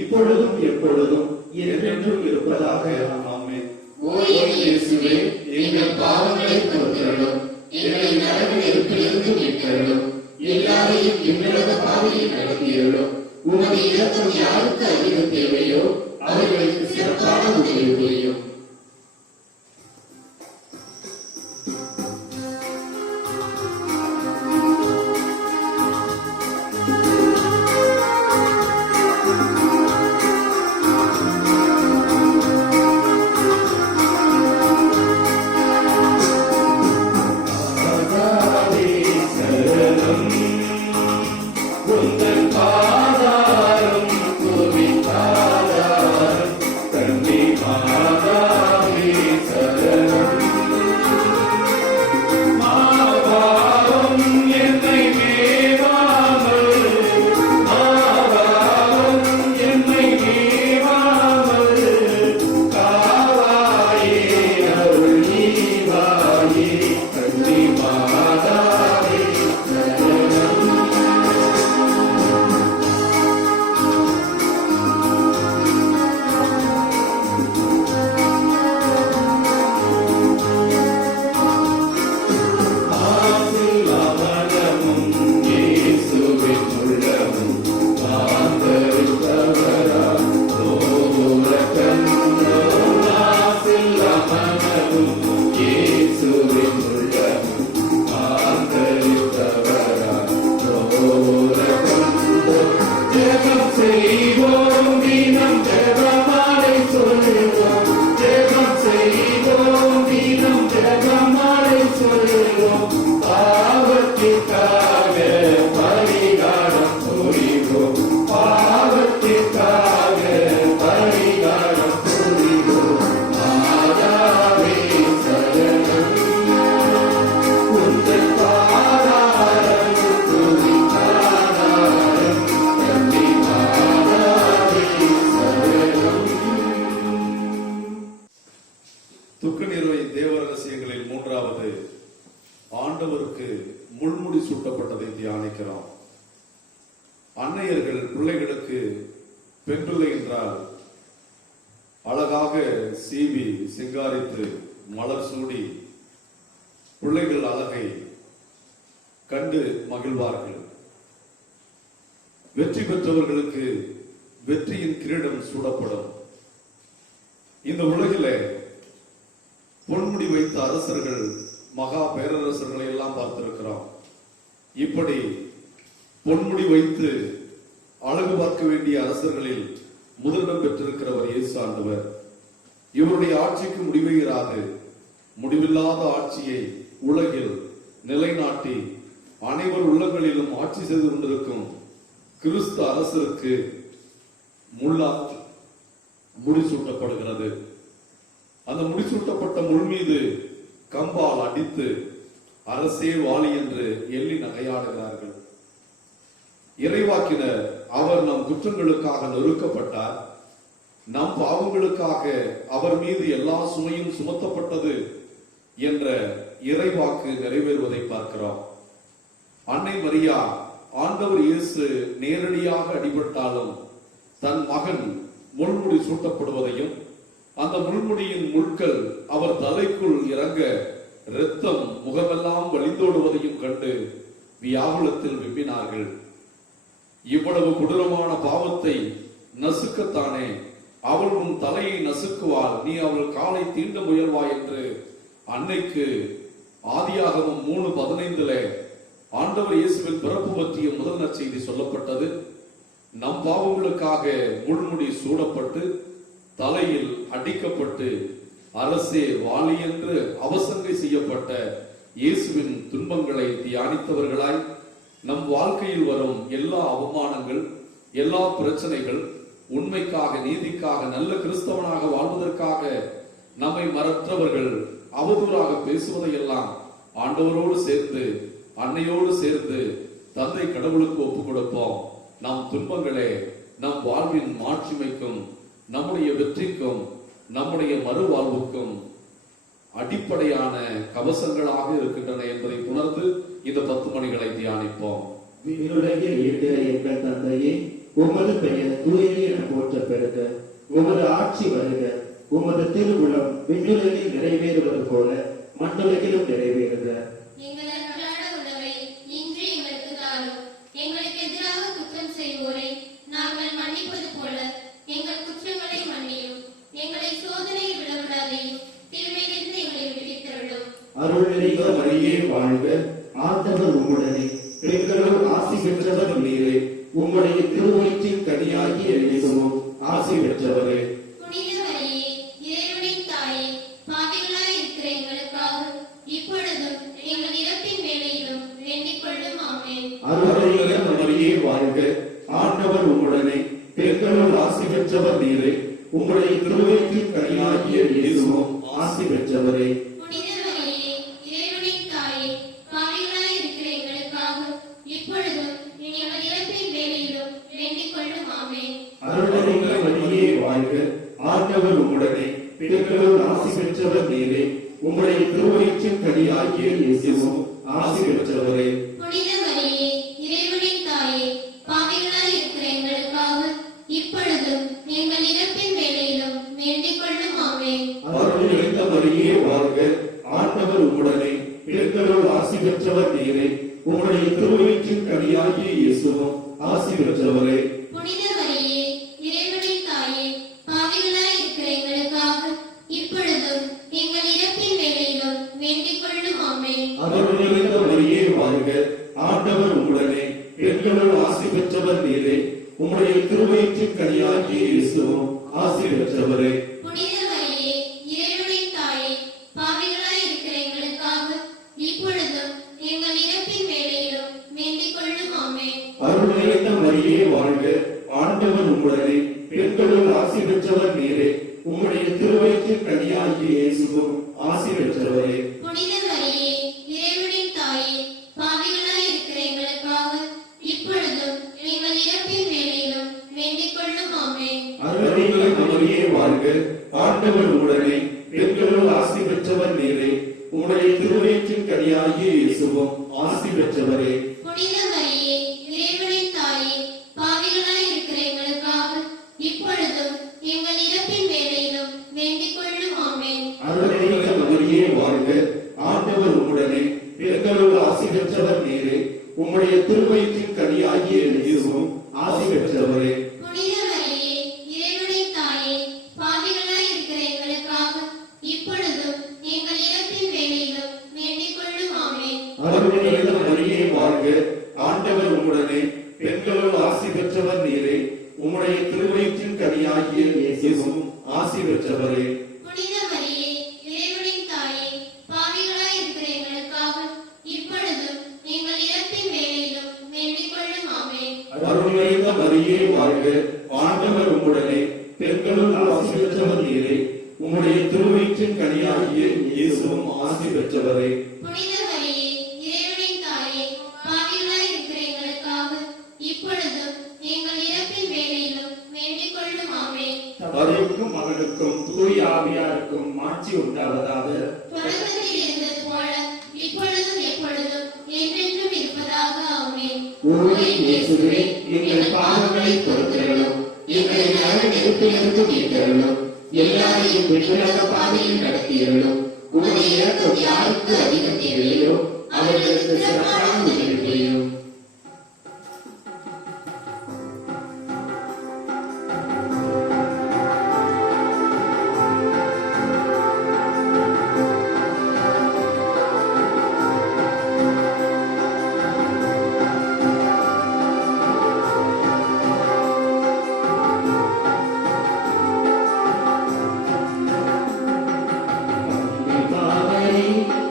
இப்பொழுதும் எப்பொழுதும் என்றென்றும் இருப்பதாக. ஆமென். ஓ என் இயேசுவே, எங்கள் பாவங்களை பொறுத்தருளும், எங்களை நரக நெருப்பிலிருந்து மீட்டருளும், எல்லாரையும் விண்ணுலக பாதையில் நடத்தியருளும். உமது இரக்கம் யாருக்கு அதிகம் தேவையோ அவர்களுக்கு சிறப்பான உதவி புரியும். மாதாவே சரணம், உந்தன் பாதாரம் புவித்தாதாரம், கன்னி மாதாவே சரணம். மாபாவம் என்னை மேவாமல், மாபாவம் என்னை மேவாமல், காவாயே அருள் நீவாயே, கன்னி மாதாவே சரணம். ஆசில்லா மனமும் இயேசுவின் உள்ளமும் ஆதரித்தவராம் ஓர கண்ணோம். ஆசில்லா மனமும் இயேசுவின் உள்ளமும் ஆதரித்தவராம் ஓர கண்ணோம். ஜெபம் செய்வோம், தினம் ஜெபமாலை சொல்வோம், ஜெபம் செய்வோம், தினம் ஜெபமாலை சொல்வோம். பாவத்திற்காக பரிகாரம் புரிவோம், பாவத்திற்காக பரிகாரம் புரிவோம். மாதாவே சரணம், உந்தன் பாதாரம் புவித்தாதாரம், கன்னி மாதாவே சரணம். துக்க நிறுவை தேவ ரகசியங்களில் மூன்றாவது ஆண்டவருக்கு முள்முடி சூட்டப்பட்டதை தியானிக்கிறோம். அன்னையர்கள் பிள்ளைகளுக்கு பெண் பிள்ளை என்றால் அழகாக சீவி சிங்காரித்து மலர் சூடி பிள்ளைகள் அழகை கண்டு மகிழ்வார்கள். வெற்றி பெற்றவர்களுக்கு வெற்றியின் கிரீடம் சூடப்படும். இந்த உலகிலே பொன்முடி வைத்த அரசர்கள், மகா பேரரசர்களை எல்லாம் பார்த்திருக்கிறோம். இப்படி பொன்முடி வைத்து அழகு பார்க்க வேண்டிய அரசர்களில் முதலிடம் பெற்றிருக்கிறவர் இயேசு ஆண்டவர். இவருடைய ஆட்சிக்கு முடிவே இராது. முடிவில்லாத ஆட்சியை உலகில் நிலைநாட்டி அனைவர் உள்ளங்களிலும் ஆட்சி செய்து கொண்டிருக்கும் கிறிஸ்து அரசருக்கு முடிசூட்டப்படுகிறது. அந்த முடிசூட்டப்பட்ட முள் மீது கம்பால் அடித்து அரசே வாழி என்று எள்ளி நகையாடுகிறார்கள். இறைவாக்கினர் அவர் நம் குற்றங்களுக்காக நொறுக்கப்பட்டார், நம் பாவங்களுக்காக அவர் மீது எல்லா சுமையும் சுமத்தப்பட்டது என்ற இறைவாக்கு நிறைவேறுவதை பார்க்கிறோம். அன்னை மரியா ஆண்டவர் இயேசு நேரடியாக அடிபட்டாலும் தன் மகன் முள்முடி சூட்டப்படுவதையும் அந்த முள்முடியின் முட்கள் அவர் தலைக்குள் இறங்க இரத்தம் முகமெல்லாம் வழிந்தோடுவதையும் கண்டு வியாகுலத்தில் விம்பினார்கள். இவ்வளவு கொடூரமான பாவத்தை நசுக்கத்தானே அவள் உன் தலையை நசுக்குவாள், நீ அவள் காலை தீண்ட முயல்வாய் என்று அன்னைக்கு ஆதியாகமம் 3:15 ஆண்டவர் இயேசுவின் பிறப்பு பற்றிய முதல் நற்செய்தி சொல்லப்பட்டது. நம் பாவங்களுக்காக முள்முடி சூடப்பட்டு தலையில் அடிக்கப்பட்டு அரசே வாழி என்று அவசங்கை செய்யப்பட்ட இயேசுவின் துன்பங்களை தியானித்தவர்களாய் நம் வாழ்க்கையில் வரும் எல்லா அவமானங்கள், எல்லா பிரச்சனைகள், உண்மைக்காக, நீதிக்காக, நல்ல கிறிஸ்தவனாக வாழ்வதற்காக நம்மை மற்றவர்கள் அவதூறாக பேசுவதையெல்லாம் ஆண்டவரோடு சேர்ந்து, அன்னையோடு சேர்ந்து தந்தை கடவுளுக்கு ஒப்புக் கொடுப்போம். நம் துன்பங்களே நம் வாழ்வின் மாட்சிமைக்கும், நம்முடைய வெற்றிக்கும், நம்முடைய மறுவாழ்வுக்கும் அடிப்படையான கவசங்களாக இருக்கின்றன என்பதை உணர்ந்து இந்த 10 மணிகளை தியானிப்போம். விண்ணுலகில் இருக்கிற எங்கள் தந்தையே, உமது பெயர் தூயது என போற்ற பெறுக. உமது ஆட்சி வருக. உமது திருவுளம் விண்ணுலகில் நிறைவேறுவது போல மண்ணுலகிலும் நிறைவேறுக. எங்கள் அன்றாட உணவை இன்று எங்களுக்கு தாரும். எங்களுக்கு எதிராக குற்றம் செய்வோரை நாங்கள் மன்னிப்பது போல எங்கள் குற்றங்களை மன்னியும். எங்களை சோதனையில் விடவிடாதையும், தீமையிலிருந்து எங்களை விடுவித்தருளும். அருள் நிறைந்த மரியே வாழ்க. ஆண்டவர் உம்முடனே, பெண்களுள் ஆசி பெற்றவர் நீரே. உம்முடைய திருவயிற்றின் கனியாகிய இயேசுவும் ஆசி பெற்றவரே. புனித மரியே, இறைவனின் தாயே, பாவிகளாய் இருக்கிற எங்களுக்காக இப்பொழுதும் எங்கள் இறப்பின் வேளையிலும் வேண்டிக் கொள்ளும். ஆமென். அருள் நிறைந்த மரியே வாழ்க. ஆண்டவர் உம்முடனே, பெண்களுள் ஆசி பெற்றவர் நீரே. உம்முடைய திருவயிற்றின் கனியாகிய இயேசுவும் ஆசி பெற்றவரே. புனித மரியே, இறைவனின் தாயே, பாவிகளாய் இருக்கிற எங்களுக்காக இப்பொழுதும் எங்கள் இறப்பின் வேளையிலும் வேண்டிக் கொள்ளும். ஆமென். அருள் நிறைந்த மரியே வாழ்க. ஆண்டவர் உம்முடனே, பெண்களுள் ஆசி பெற்றவர் நீரே. உம்முடைய திருவயிற்றின் கனியாகிய இயேசுவும் ஆசி பெற்றவரே. புனித மரியே, இறைவனின் தாயே, பாவிகளாய் இருக்கிற எங்களுக்காக இப்பொழுதும் எங்கள் இறப்பின் வேளையிலும் வேண்டிக் கொள்ளும். ஆமென். அருள் நிறைந்த மரியே வாழ்க. ஆண்டவர் உம்முடனே, பெண்களுள் ஆசி பெற்றவர் நீரே. உம்முடைய திருவயிற்றின் கனியாகிய இயேசுவும் ஆசி பெற்றவரே. புனித மரியே, இறைவனின் தாயே, பாவிகளாய் இருக்கிற எங்களுக்காக இப்பொழுதும் எங்கள் இறப்பின் வேளையிலும் வேண்டிக் கொள்ளும். ஆமென். அருள் நிறைந்த மரியே வாழ்க. ஆண்டவர் உம்முடனே, பெண்களுள் ஆசி பெற்றவர் நீரே. உம்முடைய திருவயிற்றின் கனியாகிய இயேசுவும் ஆசி பெற்றவரே. புனித மரியே, இறைவனின் தாயே, பாவிகளாய் இருக்கிற எங்களுக்காக இப்பொழுதும் எங்கள் இறப்பின் வேளையிலும் வேண்டிக் கொள்ளும். ஆமென். அருள் நிறைந்த மரியே வாழ்க. ஆண்டவர் உம்முடனே, பெண்களுள் ஆசி பெற்றவர் நீரே. உம்முடைய திருவயிற்றின் கனியாகிய இயேசுவும் ஆசி பெற்றவரே. புனித மரியே, இறைவனின் தாயே, பாவிகளாய் இருக்கிற எங்களுக்காக இப்பொழுதும் எங்கள் இறப்பின் வேளையிலும் வேண்டிக் கொள்ளும். ஆமென். அருள் நிறைந்த மரியே வாழ்க. ஆண்டவர் உம்முடனே, பெண்களுள் ஆசி பெற்றவர் நீரே. உம்முடைய திருவயிற்றின் கனியாகிய இயேசுவும் ஆசி பெற்றவரே. புனித மரியே, இறைவனின் தாயே, பாவிகளாய் இருக்கிற எங்களுக்காக இப்பொழுதும் எங்கள் இறப்பின் வேளையிலும் வேண்டிக் கொள்ளும். ஆமென். அருள் நிறைந்த மரியே வாழ்க. ஆண்டவர் உம்முடனே, பெண்களுள் ஆசி பெற்றவர் நீரே. உம்முடைய திருவயிற்றின் கனியாகிய இயேசுவும் ஆசி பெற்றவரே. புனித மரியே, இறைவனின் தாயே, பாவிகளாய் இருக்கிற எங்களுக்காக இப்பொழுதும் எங்கள் இறப்பின் வேளையிலும் வேண்டிக் கொள்ளும். ஆமென். அருள் நிறைந்த மரியே வாழ்க. ஆண்டவர் உம்முடனே, பெண்களுள் ஆசி பெற்றவர் நீரே. உம்முடைய திருவயிற்றின் கனியாகிய இயேசுவும் ஆசி பெற்றவரே. புனித மரியே, இறைவனின் தாயே, பாவிகளாய் இருக்கிற எங்களுக்காக இப்பொழுதும் எங்கள் இறப்பின் வேளையிலும் வேண்டிக் கொள்ளும். ஆமென். அருள் நிறைந்த மரியே வாழ்க. ஆண்டவர் உம்முடனே, பெண்களுள் ஆசி பெற்றவர் நீரே. உம்முடைய திருவயிற்றின் கனியாகிய இயேசுவும் ஆசி பெற்றவரே. புனித மரியே, இறைவனின் தாயே, பாவிகளாய் இருக்கிற எங்களுக்காக இப்பொழுதும் எங்கள் இறப்பின் வேளையிலும் வேண்டிக் கொள்ளும். ஆமென். தந்தைக்கும் மகனுக்கும் தூய ஆவியாருக்கும் மாட்சி உண்டாவதாக. தொடக்கத்தில் இருந்தது போல இப்பொழுதும் எப்பொழுதும் என்றென்றும் இருப்பதாக. ஆமென். உம்முடைய இயேசுவே, எங்கள் பாவங்களை பொறுத்தருளும். எங்களை நரக நெருப்பிலிருந்து மீட்டருளும். எல்லாரையும் விண்ணுலக பாதையில் நடத்தியருளும். உம்முடைய இரக்கம் யாருக்கு அதிகம் தேவையோ அவர்களுக்கு சிறப்பான உதவி புரியும்.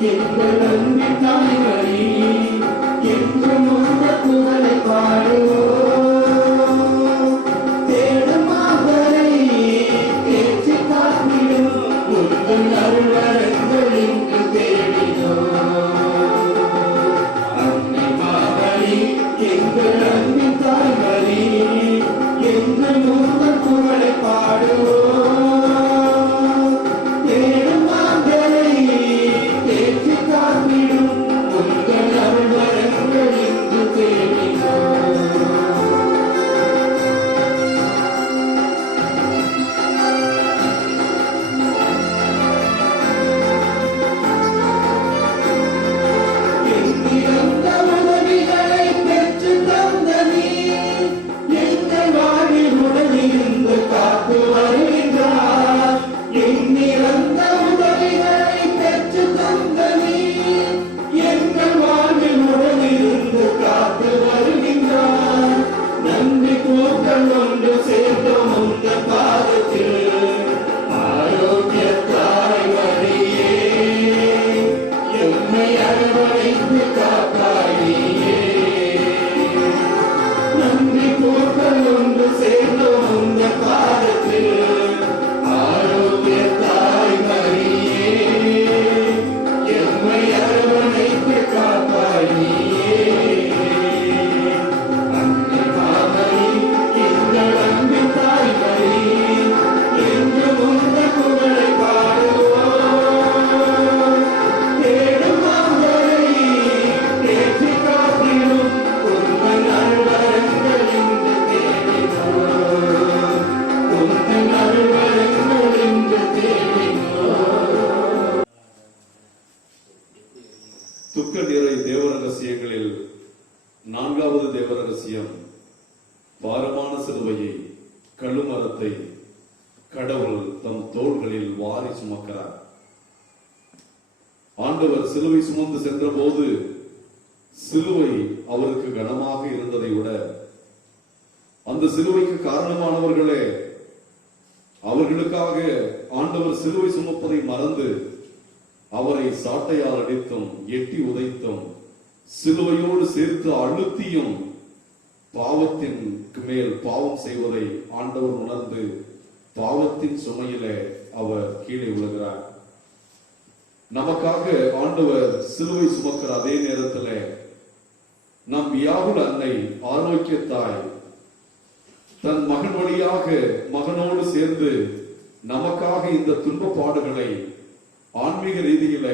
எங்கள் அன்பின் தாய்மரி, பாரமான சிலுவையை, கழுமரத்தை கடவுள் தம் தோள்களில் வாரி சுமக்கிறார். ஆண்டவர் சிலுவை சுமந்து சென்ற போது சிலுவை அவருக்கு கனமாக இருந்ததை விட அந்த சிலுவைக்கு காரணமானவர்களே அவர்களுக்காக ஆண்டவர் சிலுவை சுமப்பதை மறந்து அவரை சாட்டையால் அடித்தும் எட்டி உதைத்தும் சிலுவையோடு சேர்த்து அழுத்தியும் பாவத்தின் மேல் பாவம் செய்வதை ஆண்டவர் உணர்ந்து பாவத்தின் சுமையிலே அவர் கீழே விழுகிறார். நமக்காக ஆண்டவர் சிலுவை சுமக்கிற அதே நேரத்தில் நம் வியாகுல அன்னை ஆரோக்கிய தாய் தன் மகன் வழியாக மகனோடு சேர்ந்து நமக்காக இந்த துன்ப பாடுகளை ஆன்மீக ரீதியில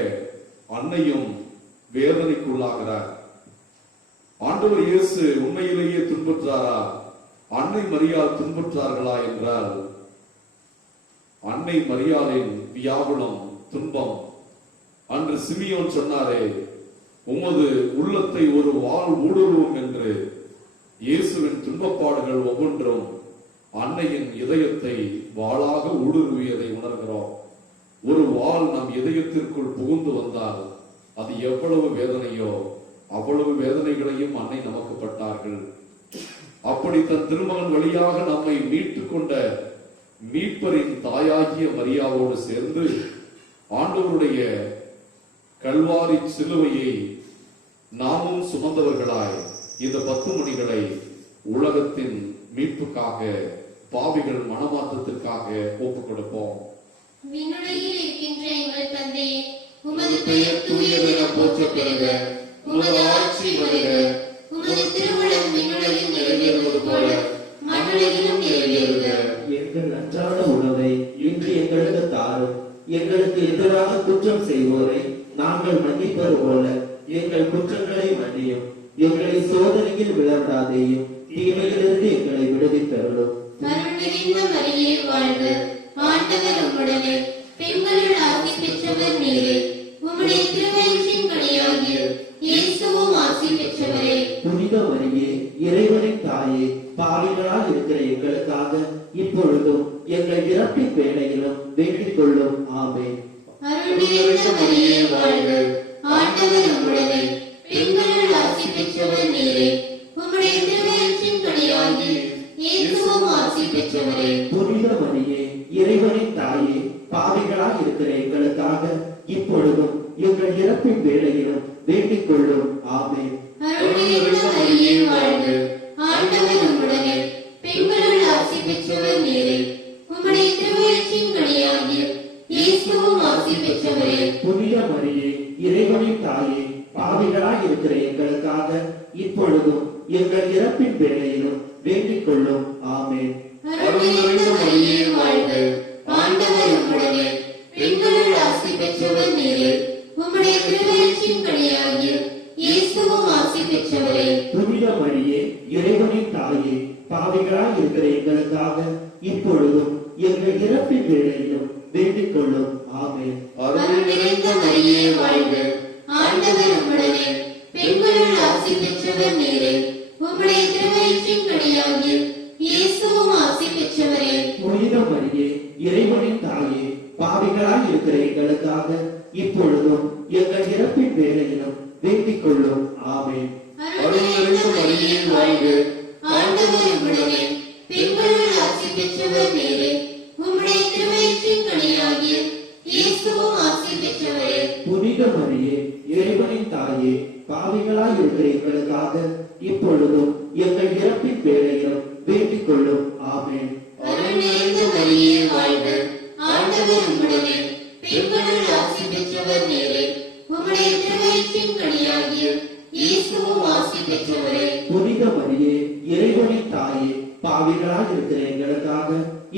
அன்னையும் வேதனைக்குள்ளாகிறார். ஆண்டவர் இயேசு உண்மையிலேயே துன்புற்றாரா, அன்னை மரியாள் துன்புற்றார்களா என்றால் அன்னை மரியாளின் வியாகுலம் துன்பம். அன்று சிமியோன் சொன்னாரே, உமது உள்ளத்தை ஒரு வாள் ஊடுருவும் என்று. இயேசுவின் துன்பப்பாடுகள் ஒவ்வொன்றும் அன்னையின் இதயத்தை வாளாக ஊடுருவியதை உணர்கிறோம். ஒரு வாள் நம் இதயத்திற்குள் புகுந்து வந்தால் அது எவ்வளவு வேதனையோ அவ்வளவு வேதனைகளையும் அன்னை நமக்கு பட்டார்கள். அப்படி தன் திருமகன் வழியாக நம்மை மீட்டு கொண்ட மீட்பரின் தாயாகிய மரியாவோடு சேர்ந்து ஆண்டவருடைய கல்வாரி சிலுவையை நாமும் சுமந்தவர்களாய் இந்த 10 மணிகளை உலகத்தின் மீட்புக்காக, பாவிகள் மனமாற்றத்திற்காக ஒப்புக் கொடுப்போம். விண்ணுலகில் இருக்கின்ற எங்கள் தந்தையே, உமது பெயர் தூயதென போற்றப் பெறுக. உமது ஆட்சி வருக. உமது திருவுளம் விண்ணுலகில் நிறைவேறுவது போல மண்ணுலகிலும் நிறைவேறுக. எங்கள் அன்றாட உணவை இன்று எங்களுக்கு தாரும். எங்களுக்கு எதிராக குற்றம் செய்வோரை நாங்கள் மன்னிப்பது போல எங்கள் குற்றங்களை மன்னியும். எங்களை சோதனையில் விழவிடாதேயும், தீமையிலிருந்து எங்களை விடுவித்தருளும். அருள் நிறைந்த மரியே வாழ்க, ஆண்டவர் உம்முடனே, பெண்களுள் ஆசி பெற்றவர் நீரே. உம்முடைய திருவயிற்றின் கனியாகிய இயேசுவும் ஆசி பெற்றவரே. புனித மரியே, இறைவனின் தாயே, பாவிகளால் இருக்கிற எங்களுக்காக இப்பொழுதும் எங்கள் இறப்பின் வேளையிலும் வேண்டிக் கொள்ளும். ஆமென். அருள் நிறைந்த மரியே வாழ்க, ஆண்டவர் உம்முடனே, பெண்களுள் ஆசி பெற்றவர் நீரே. உம்முடைய திருவயிற்றின் கனியாகிய இயேசுவும் ஆசி பெற்றவரே. புனித மரியே, இறைவனின் தாயே, பாவிகளால் இருக்கிற எங்களுக்காக இப்பொழுதும் எங்கள் இறப்பின் வேளையிலும் வேண்டிக் கொள்ளும். ஆமென். அருள் நிறைந்த மரியே வாழ்க, ஆண்டவர் உம்முடனே, பெண்களுள் ஆசி பெற்றவர் நீரே. உம்முடைய திருவயிற்றின் கனியாகிய இயேசுவும் ஆசி பெற்றவரே. புனித மரியே, இறைவனின் தாயே, பாவிகளாய் இருக்கிற எங்களுக்காக இப்பொழுதும் எங்கள் இறப்பின் வேளையிலும் வேண்டிக் கொள்ளும். ஆமென். அருள் நிறைந்த மரியே வாழ்க, ஆண்டவர் உம்முடனே, பெண்களுள் ஆசி பெற்றவர் நீரே. உம்முடைய திருவயிற்றின் கனியாகிய இயேசுவும் ஆசி பெற்றவரே. புனித மரியே, இறைவனின் தாயே, பாவிகளாய் இருக்கிற எங்களுக்காக இப்பொழுதும் எங்கள் இறப்பின் வேளையிலும் வேண்டிக் கொள்ளும். ஆமென். அருள் நிறைந்த மரியே வாழ்க, ஆண்டவர் உம்முடனே, பெண்களுள் ஆசி பெற்றவர் நீரே. உம்முடைய திருவயிற்றின் கனியாகிய இயேசுவும் ஆசி பெற்றவரே. புனித மரியே, இறைவனின் தாயே, பாவிகளாய் இருக்கிற எங்களுக்காக இப்பொழுதும் எங்கள் இறப்பின் வேளையிலும் வேண்டிக் கொள்ளும். ஆமென். அருள் நிறைந்த மரியே வாழ்க, ஆண்டவர் உம்முடனே, பெண்களுள் ஆசி பெற்றவர் நீரே. உம்முடைய திருவயிற்றின் கனியாகிய இயேசுவும் ஆசி பெற்றவரே. புனித மரியே, இறைவனின் தாயே, பாவிகளாய் இருக்கிற எங்களுக்காக இப்பொழுதும் எங்கள் இறப்பின் வேளையிலும் வேண்டிக் கொள்ளும். ஆமென். அருள் நிறைந்த மரியே வாழ்க, ஆண்டவர் உம்முடனே, பெண்களுள் ஆசி பெற்றவர் நீரே. உம்முடைய திருவயிற்றின் கனியாகிய இயேசுவும் ஆசி பெற்றவரே. புனித மரியே, இறைவனின் தாயே, பாவிகளாய் இருக்கிற எங்களுக்காக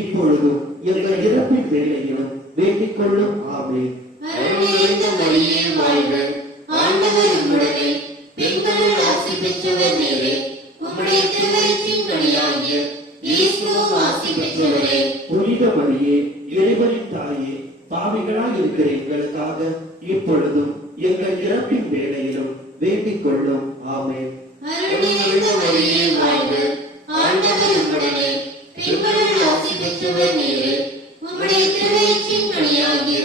இப்பொழுதும் எங்கள் இறப்பின் வேளையிலும் வேண்டிக் கொள்ளும். ஆமென். அருள் நிறைந்த மரியே வாழ்க, ஆண்டவர் உம்முடனே, பெண்களுள் ஆசி பெற்றவர் நீரே. உம்முடைய திருவயிற்றின் கனியாகிய இயேசுவும் ஆசி பெற்றவரே. புனித மரியே, இறைவனின் தாயே, பாவிகளாய் இருக்கிற எங்களுக்காக இப்பொழுதும் எங்கள் இறப்பின் வேளையிலும் வேண்டிக் கொள்ளும். ஆமென். அருள் நிறைந்த மரியே வாழ்க, ஆண்டவர் பெற்றவர் நீரே. உம்முடைய திருவயிற்றின் கனியாகிய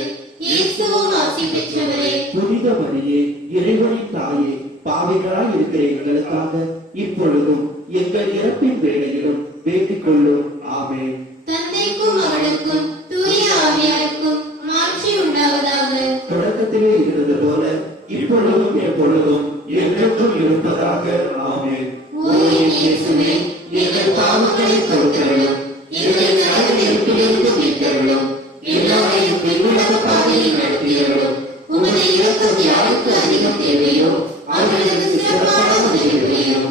இயேசுவும் ஆசி பெற்றவரே. புனித மரியே, இறைவனின் தாயே, பாவிகளாய் இருக்கிற எங்களுக்காக இப்பொழுதும் எங்கள் இறப்பின் வேளையிலும் வேண்டிக் கொள்ளும். ஆமென். தந்தைக்கும் மகனுக்கும் தூய ஆவியாருக்கும் மாட்சி உண்டாவதாக. தொடக்கத்திலே இருந்தது போல இப்பொழுதும் எப்பொழுதும் என்றென்றும் இருப்பதாக. ஆமென். ஓ என் இயேசுவே, எங்கள் பாவங்களை பொறுத்தருளும், எங்களை நரக நெருப்பிலிருந்து மீட்டருளும், எல்லோரையும் விண்ணுலக பாதையில் நடத்தியருளும். உமது இரக்கம் யாருக்கு அதிகம் தேவையோ அவர்களுக்கு சிறப்பான உதவி புரியும்.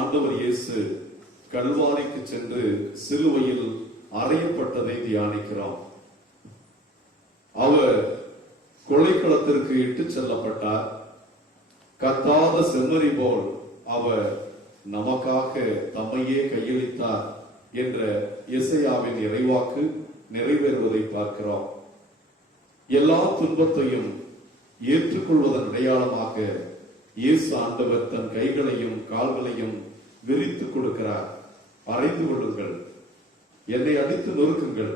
ஆண்டவர் இயேசு கல்வாரிக்கு சென்று சிலுவையில் அறையப்பட்டதை தியானிக்கிறோம். அவர் கொலைக்களத்திற்கு இட்டுச் செல்லப்பட்டார். கத்தாத செம்மறி போல் அவர் நமக்காக தம்மையே கையளித்தார் என்ற எசையாவின் இறைவாக்கு நிறைவேறுவதை பார்க்கிறோம். எல்லா துன்பத்தையும் ஏற்றுக்கொள்வதன் அடையாளமாக இயேசு ஆண்டவர் தன் கைகளையும் கால்களையும் விரித்து கொடுக்கிறார். அறைந்து கொள்ளுங்கள், என்னை அடித்து நொறுக்குங்கள்,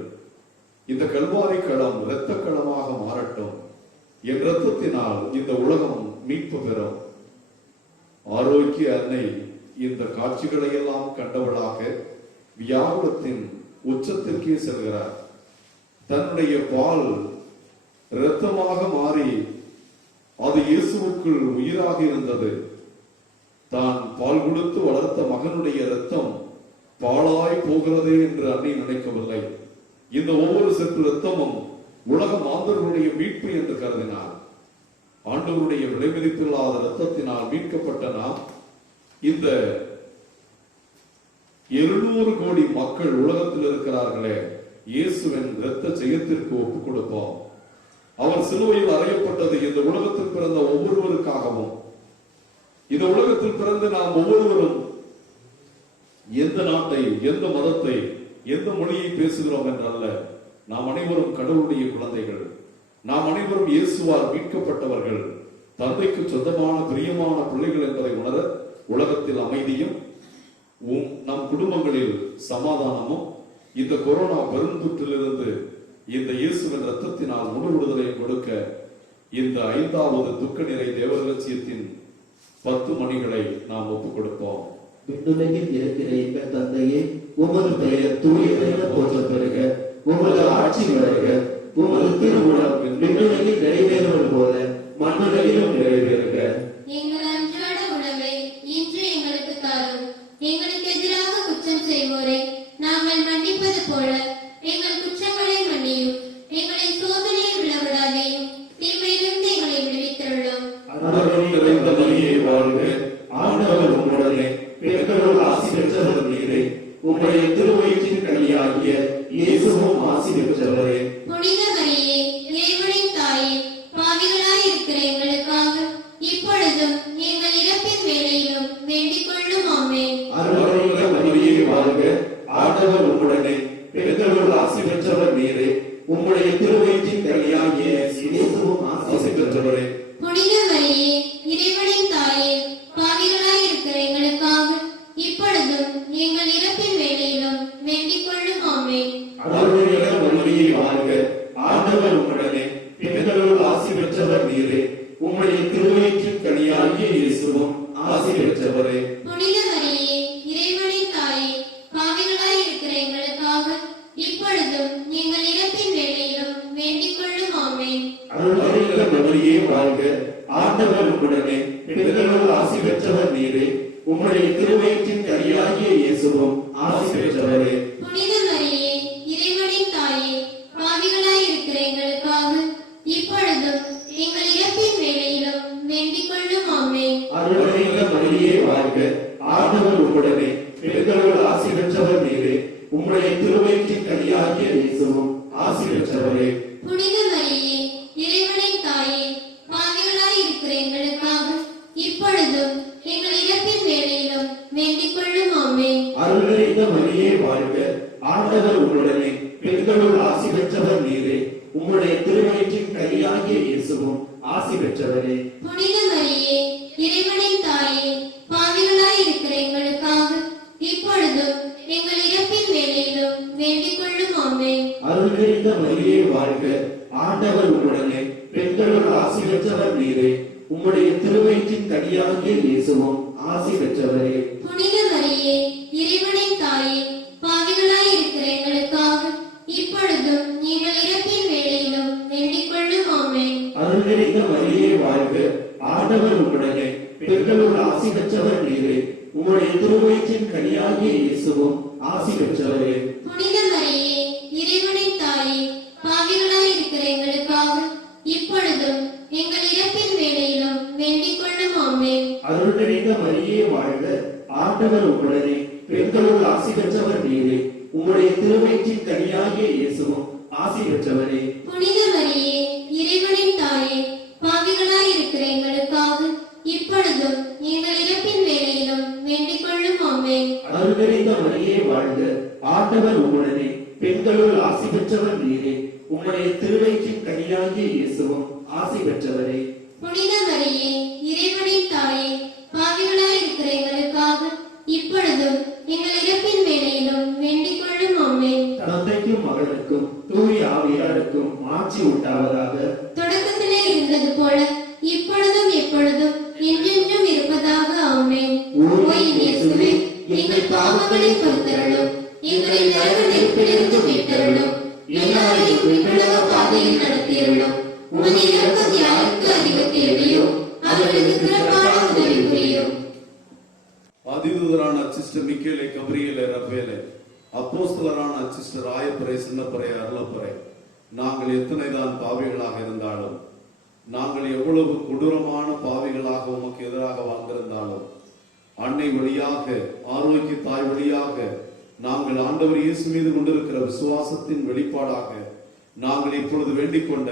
இந்த கல்வாரி களம் இரத்த களமாக மாறட்டும், என் இரத்தத்தினால் இந்த உலகம் மீட்பு பெறும். ஆரோக்கிய அன்னை இந்த காட்சிகளை எல்லாம் கண்டவளாக வியாகுலத்தின் உச்சத்திற்கே செல்கிறார். தன்னுடைய பால் இரத்தமாக மாறி அது இயேசுவுக்குள் உயிராக இருந்தது. தான் பால் கொடுத்து வளர்த்த மகனுடைய இரத்தம் பாழாய் போகிறதே என்று அன்னை நினைக்கவில்லை. இந்த ஒவ்வொரு செப்பு இரத்தமும் உலக மாந்தர்களுடைய மீட்பு என்று கருதினார். ஆண்டவருடைய விலைமதிப்பில்லாத இரத்தத்தினால் மீட்கப்பட்ட நாம் இந்த 700 கோடி மக்கள் உலகத்தில் இருக்கிறார்களே, இயேசுவின் இரத்த ஜெயத்திற்கு ஒப்புக் கொடுப்போம். அவர் சிலுவையில் அறையப்பட்டது இந்த உலகத்தில் பிறந்த ஒவ்வொருவருக்காகவும். இந்த உலகத்தில் பிறந்த நாம் ஒவ்வொருவரும் எந்த நாட்டை, எந்த மதத்தை, எந்த மொழியை பேசுகிறோம் என்றல்ல, நாம் அனைவரும் கடவுளுடைய குழந்தைகள். நாம் அனைவரும் இயேசுவால் மீட்கப்பட்டவர்கள், தந்தைக்கு சொந்தமான பிரியமான பிள்ளைகள் என்பதை உணர உலகத்தில் அமைதியும் நம் குடும்பங்களில் சமாதானமும் இந்த கொரோனா பெருந்தொற்றிலிருந்து இந்த இயேசுவின் ரத்தத்தினால் முழு விடுதலை கொடுக்க இந்த 5வது துக்க நிறை தேவரகசியத்தின் 10 மணிகளை நாம் ஒப்புக் கொடுப்போம். விண்ணுலகில் இருக்கிற எங்கள் தந்தையே, உமது பெயர் தூயதென போற்றப் பெறுக. உமது ஆட்சி வருக. உமது திருவுளம் விண்ணுலகில் நிறைவேறுவது போல மண்ணுலகிலும் நிறைவேறுக. எங்கள் அன்றாட உணவை இன்று எங்களுக்கு தாரும். எங்களுக்கு எதிராக குற்றம் செய்வோரை நாங்கள் மன்னிப்பது போல எங்கள் குற்றங்களை மன்னியும். எங்களை சோதனையில் விழவிடாதேயும், தீமையிலிருந்து எங்களை விடுவித்தருளும். அருள் நிறைந்த மரியே வாழ்க. ஆண்டவர் உம்முடனே, பெண்களுள் ஆசி பெற்றவர் நீரே. உம்முடைய திருவயிற்றின் கனியாகிய இயேசுவும் ஆசி பெற்றவரே. புனித மரியே, இறைவனின் தாயே, பாவிகளாய் இருக்கிற எங்களுக்காக இப்பொழுதும் எங்கள் இறப்பின் வேளையிலும் வேண்டிக் கொள்ளும். ஆமென். அருள் மரியே வாழ்க. ஆண்டவர் உம்முடனே, பெண்களுள் ஆசி பெற்றவர் நீரே. உம்முடைய திருவயிற்றின் கனியாகிய இயேசுவும் ஆசி பெற்றவரே. புனித மரியே, இறைவனின் தாயே, பாவிகளாய் இருக்கிற எங்களுக்காக இப்பொழுதும் எங்கள் இறப்பின் வேளையிலும் வேண்டிக் கொள்ளும். ஆமென். அருள் மரியே வாழ்க. ஆண்டவர் உம்முடனே, பெண்களுள் ஆசி பெற்றவர் நீரே. உம்முடைய திருவயிற்றின் கனியாகிய இயேசுவும் ஆசி பெற்றவரே. புனித மரியே, இறைவனின் தாயே, பாவிகளாய் இருக்கிற எங்களுக்காக இப்பொழுதும் எங்கள் இறப்பின் வேளையிலும் வேண்டிக் கொள்ளும். ஆமென். அருள் மரியே வாழ்க. ஆண்டவர் உம்முடனே, பெண்களுள் ஆசி பெற்றவர் நீரே. உம்முடைய திருவயிற்றின் கனியாகிய இயேசுவும் ஆசி பெற்றவரே. புனித மரியே, இறைவனின் தாயே, பாவிகளாய் இருக்கிற எங்களுக்காக இப்பொழுதும் எங்கள் இறப்பின் வேளையிலும் வேண்டிக் கொள்ளும். ஆமென். அருள் மரியே வாழ்க. ஆண்டவர் உம்முடனே, பெண்களுள் ஆசி பெற்றவர் நீரே. உம்முடைய திருவயிற்றின் கனியாகிய இயேசுவும் ஆசி பெற்றவரே. புனித மரியே, இறைவனின் தாயே, பாவிகளாய் இருக்கிற எங்களுக்காக இப்பொழுதும் எங்கள் இறப்பின் வேளையிலும் வேண்டிக் கொள்ளும். ஆமென். அருள் மரியே வாழ்க. ஆண்டவர் உம்முடனே, பெண்களுள் ஆசி பெற்றவர் நீரே. உம்முடைய திருவயிற்றின் கனியாகிய இயேசுவும் ஆசி பெற்றவரே. புனித மரியே, இறைவனின் தாயே, பாவிகளாய் இருக்கிற எங்களுக்காக இப்பொழுதும் எங்கள் இறப்பின் வேளையிலும் வேண்டிக் கொள்ளும். ஆமென். அருள் மரியே வாழ்க. ஆண்டவர் உம்முடனே, பெண்களுள் ஆசி பெற்றவர் நீரே. உம்முடைய திருவயிற்றின் கனியாகிய இயேசுவும் ஆசி பெற்றவரே. புனித மரியே, இறைவனின் தாயே, பாவிகளாய் இருக்கிற எங்களுக்காக இப்பொழுதும் எங்கள் இறப்பின் வேளையிலும் வேண்டிக் கொள்ளும். ஆமென். அருள் மரியே வாழ்க. ஆண்டவர் உம்முடனே, பெண்களுள் ஆசி பெற்றவர் நீரே. உம்முடைய திருவயிற்றின் கனியாகிய இயேசுவும் ஆசி பெற்றவரே. புனித மரியே, இறைவனின் தாயே, பாவிகளாய் இருக்கிற எங்களுக்காக இப்பொழுதும் எங்கள் இறப்பின் வேளையிலும் வேண்டிக் கொள்ளும். ஆமென். அருள் மரியே வாழ்க. ஆண்டவர் உம்முடனே, பெண்களுள் ஆசி பெற்றவர் நீரே. உம்முடைய திருவயிற்றின் கனியாகிய இயேசுவும் ஆசி பெற்றவரே. புனித மரியே, இறைவனின் தாயே, பாவிகளாய் இருக்கிற எங்களுக்காக இப்பொழுதும் எங்கள் இறப்பின் வேளையிலும் வேண்டிக் கொள்ளும். ஆமென். அருள் மரியே வாழ்க. ஆண்டவர் உம்முடனே, பெண்களுள் ஆசி பெற்றவர் நீரே. உம்முடைய திருவயிற்றின் கனியாகிய இயேசுவும் ஆசி பெற்றவரே. புனித மரியே, இறைவனின் தாயே, பாவிகளாய் இருக்கிற எங்களுக்காக இப்பொழுதும் எங்கள் இறப்பின் வேளையிலும் வேண்டிக் கொள்ளும். ஆமென். தந்தைக்கும் மகனுக்கும் தூய ஆவியாருக்கும் ஆட்சி உண்டாவதாக. தொடக்கத்திலே இருந்தது போல இப்பொழுதும் எப்பொழுதும் என்றென்றும் இருப்பதாக. ஆமென். ஓ இயேசுவே, எங்கள் பாவங்களை பொறுத்தருளும். எங்களை நரக நெருப்பிலிருந்து மீட்டருளும். எல்லாரையும் விண்ணுலக பாதையில் நடத்தியருளும். உமது இரக்கம் யாருக்கு அதிக தேவையோ அவர்களுக்கு சிறப்பான உதவி புரியும். அதிதூதரான சிஸ்டர் மிக்கேலே, கபிரியேலே, ரபேலே, அப்போஸ்தலரான சிஸ்டர் ராயப்பரை, சின்னப்பரை, அருளப்பரை, நாங்கள் எத்தனைதான் பாவிகளாக இருந்தாலும், நாங்கள் எவ்வளவு கொடூரமான பாவிகளாக உமக்கு எதிராக வாழ்ந்திருந்தாலும், அன்னை வழியாக, ஆரோக்கிய தாய் வழியாக நாங்கள் ஆண்டவர் இயேசு மீது கொண்டிருக்கிற விசுவாசத்தின் வெளிப்பாடாக நாங்கள் இப்பொழுது வேண்டிக் கொண்ட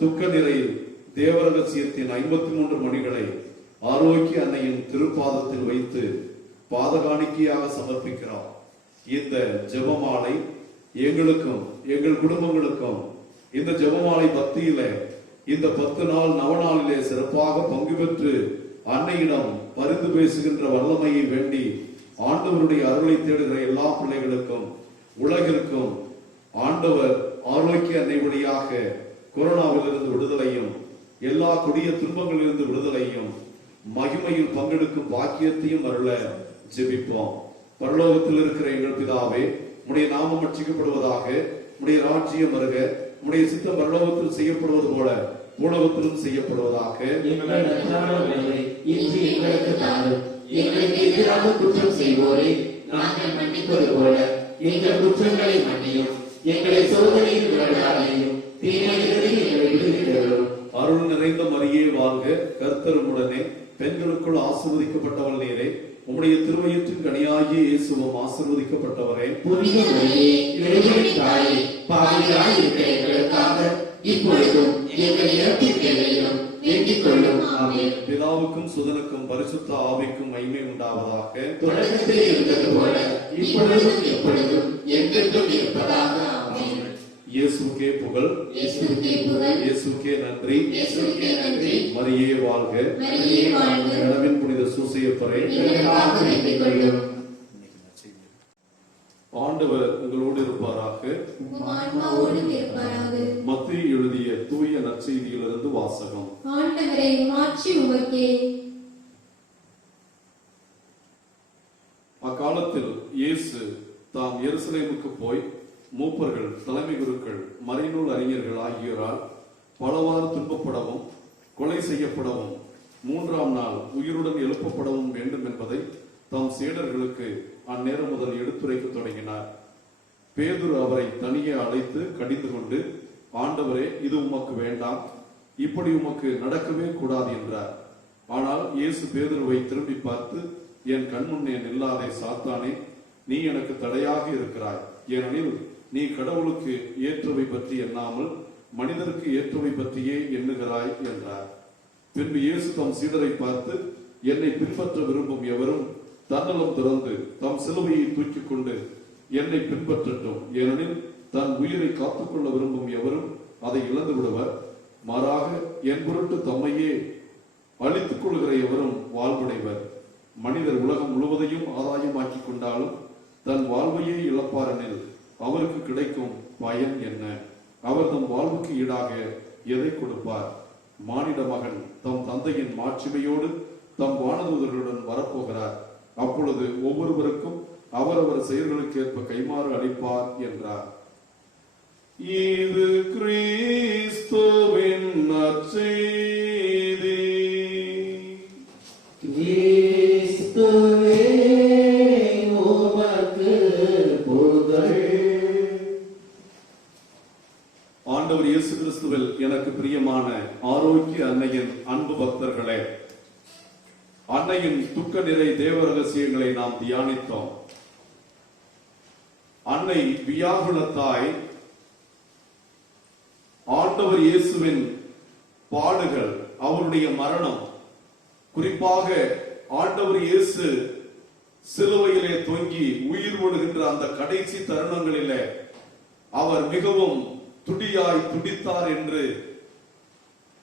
துக்க நிறை தேவரகசியத்தின் 53 மணிகளை ஆரோக்கிய அன்னையின் திருப்பாதத்தில் வைத்து பாதகாணிக்கையாக சமர்ப்பிக்கிறோம். இந்த ஜெபமாலை எங்களுக்கும் எங்கள் குடும்பங்களுக்கும் இந்த ஜெபமாலை பக்தியில இந்த 10 நாள் நவநாளிலே சிறப்பாக பங்கு பெற்று அன்னையிடம் பரிந்து பேசுகின்ற வல்லமையை வேண்டி ஆண்டவருடைய அருளை தேடுகிற எல்லா பிள்ளைகளுக்கும் உலகிற்கும் ஆண்டவர் ஆரோக்கிய அன்னை வழியாக கொரோனாவிலிருந்து விடுதலையும் எல்லா கொடிய துன்பங்களிலிருந்து விடுதலையும் மகிமையில் பங்கெடுக்கும் பாக்கியத்தையும் அருள ஜெபிப்போம். பரலோகத்தில் இருக்கிற எங்கள் பிதாவே, உம்முடைய நாமம் ரட்சிக்கப்படுவதாக, உம்முடைய ராஜ்யம் வருக, உம்முடைய சித்தம் பரலோகத்தில் செய்யப்படுவது போல பூலோகத்திலும் செய்யப்படுவதாக. எங்கள் அன்றாட உணவை இன்று எங்களுக்கு தாரும். எங்களுக்கு எதிராக குற்றம் செய்வோரை நாங்கள் மன்னிப்பது போல எங்கள் குற்றங்களை மன்னியும். எங்களை சோதனையில் விளையாடையும் தீமையிலிருந்து எங்களை விடுவித்தருளும். அருள் நிறைந்த மரியே வாழ்க, கர்த்தர் உம்முடனே, பெண்களுக்குள் ஆசீர்வதிக்கப்பட்டவள் நீரே, உம்முடைய திருவயிற்றின் கனியாகிய இயேசுவும் ஆசீர்வதிக்கப்பட்டவரே. புனித மரியே, இறைவனின் தாயே, பாவிகளாய் இருக்கிற எங்களுக்காக இப்பொழுதும் எங்கள் இறப்பின் வேளையிலும் வேண்டிக் கொள்ளும். ஆமென். பிதாவுக்கும் சுதனுக்கும் பரிசுத்த ஆவிக்கும் மகிமை உண்டாவதாக. தொடக்கத்தில் இருந்தது போல இப்பொழுதும் எப்பொழுதும் என்றென்றும் இருப்பதாக. ஆமென். இயேசுக்கே புகழ், இயேசுவுக்கே புகழ், இயேசுக்கே நன்றி, இயேசுவுக்கே நன்றி. மரியே வாழ்க, மரியே வாழ்க, கடவின் புனித சூசையப்பரே, எங்களுக்காக வேண்டிக் கொள்ளும். ஆண்டவர் உங்களோடு இருப்பாராக. உம் ஆன்மாவோடும் இருப்பாராக. மத்தேயு எழுதிய தூய நற்செய்தியிலிருந்து வாசகம். ஆண்டவரே, மாட்சி உமக்கே. அக்காலத்தில் இயேசு தாம் எருசலேமுக்கு போய் மூப்பர்கள், தலைமை குருக்கள், மறைநூல் அறிஞர்கள் ஆகியோரால் பலவாறு துன்பப்படவும் கொலை செய்யப்படவும் 3ஆம் நாள் உயிருடன் எழுப்பப்படவும் வேண்டும் என்பதை தம் சீடர்களுக்கு அந்நேரம் முதல் எடுத்துரைக்க தொடங்கினார். பேதுரு அவரை தனியே அழைத்து கடிந்து கொண்டு, ஆண்டவரே, இது உமக்கு வேண்டாம், இப்படி உமக்கு நடக்கவே கூடாது என்றார். ஆனால் இயேசு பேதுருவை திரும்பி பார்த்து, என் கண்முன்னே நில்லாதே சாத்தானே, நீ எனக்கு தடையாக இருக்கிறாய். ஏனெனில் நீ கடவுளுக்கு ஏற்றவை பற்றி எண்ணாமல் மனிதருக்கு ஏற்றவை பற்றியே எண்ணுகிறாய் என்றார். பின்பு இயேசு தம் சீடரை பார்த்து, என்னை பின்பற்ற விரும்பும் எவரும் தன்னலம் திறந்து தம் சிலுவையை தூக்கிக் கொண்டு என்னை பின்பற்றட்டும். ஏனெனில் தன் உயிரை காத்துக்கொள்ள விரும்பும் எவரும் அதை இழந்து விடுவர். மாறாக என் பொருட்டு தம்மையே அழித்துக் கொள்கிற எவரும் வாழ்வடைவர். மனிதர் உலகம் முழுவதையும் ஆதாயமாக்கிக் கொண்டாலும் தன் வாழ்வையே இழப்பாரெனில் அவருக்கு கிடைக்கும் பயன் என்ன? அவர் தம் வாழ்வுக்கு ஈடாக எதை கொடுப்பார்? மானிட மகன் தம் தந்தையின் மாட்சிமையோடு தம் வானதூதர்களுடன் வரப்போகிறார். அப்பொழுது ஒவ்வொருவருக்கும் அவரவர் செயல்களுக்கு ஏற்ப கைமாறு அளிப்பார் என்றார். இது கிறிஸ்துவின் நற்செய்தி. கிறிஸ்துவே உமக்கு புகழ். ஆண்டவர் இயேசு கிறிஸ்துவில் எனக்கு பிரியமான ஆரோக்கிய அன்னையின் அன்பு பக்தர்களே, அன்னையின் துக்க நிறை தேவ ரகசியங்களை நாம் தியானித்தோம். அன்னை வியாகுலத்தாய் ஆண்டவர் இயேசுவின் பாடுகள், அவருடைய மரணம், குறிப்பாக ஆண்டவர் இயேசு சிலுவையிலே தொங்கி உயிர் விடுகின்ற அந்த கடைசி தருணங்களிலே அவர் மிகவும் துடியாய் துடித்தார் என்று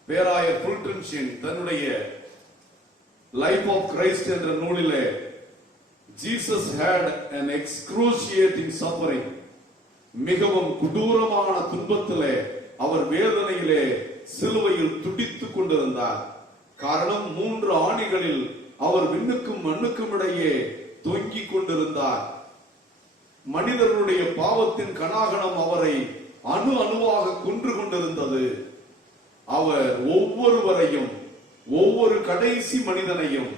பேராயர் புல்டன்ஷின் தன்னுடைய லைஃப் ஆஃப் கிரைஸ்ட் என்ற நூலிலே Jesus had an excruciating suffering, மிகவும் கொடூரமான துன்பத்திலே அவர் வேதனையிலே சிலுவையில் துடித்துக் கொண்டிருந்தார். காரணம், 3 ஆணிகளில் அவர் விண்ணுக்கும் மண்ணுக்கும் இடையே தொங்கிக் கொண்டிருந்தார். மனிதர்களுடைய பாவத்தின் கனாகணம் அவரை அணு அணுவாக கொன்று கொண்டிருந்தது. அவர் ஒவ்வொருவரையும், ஒவ்வொரு கடைசி மனிதனையும்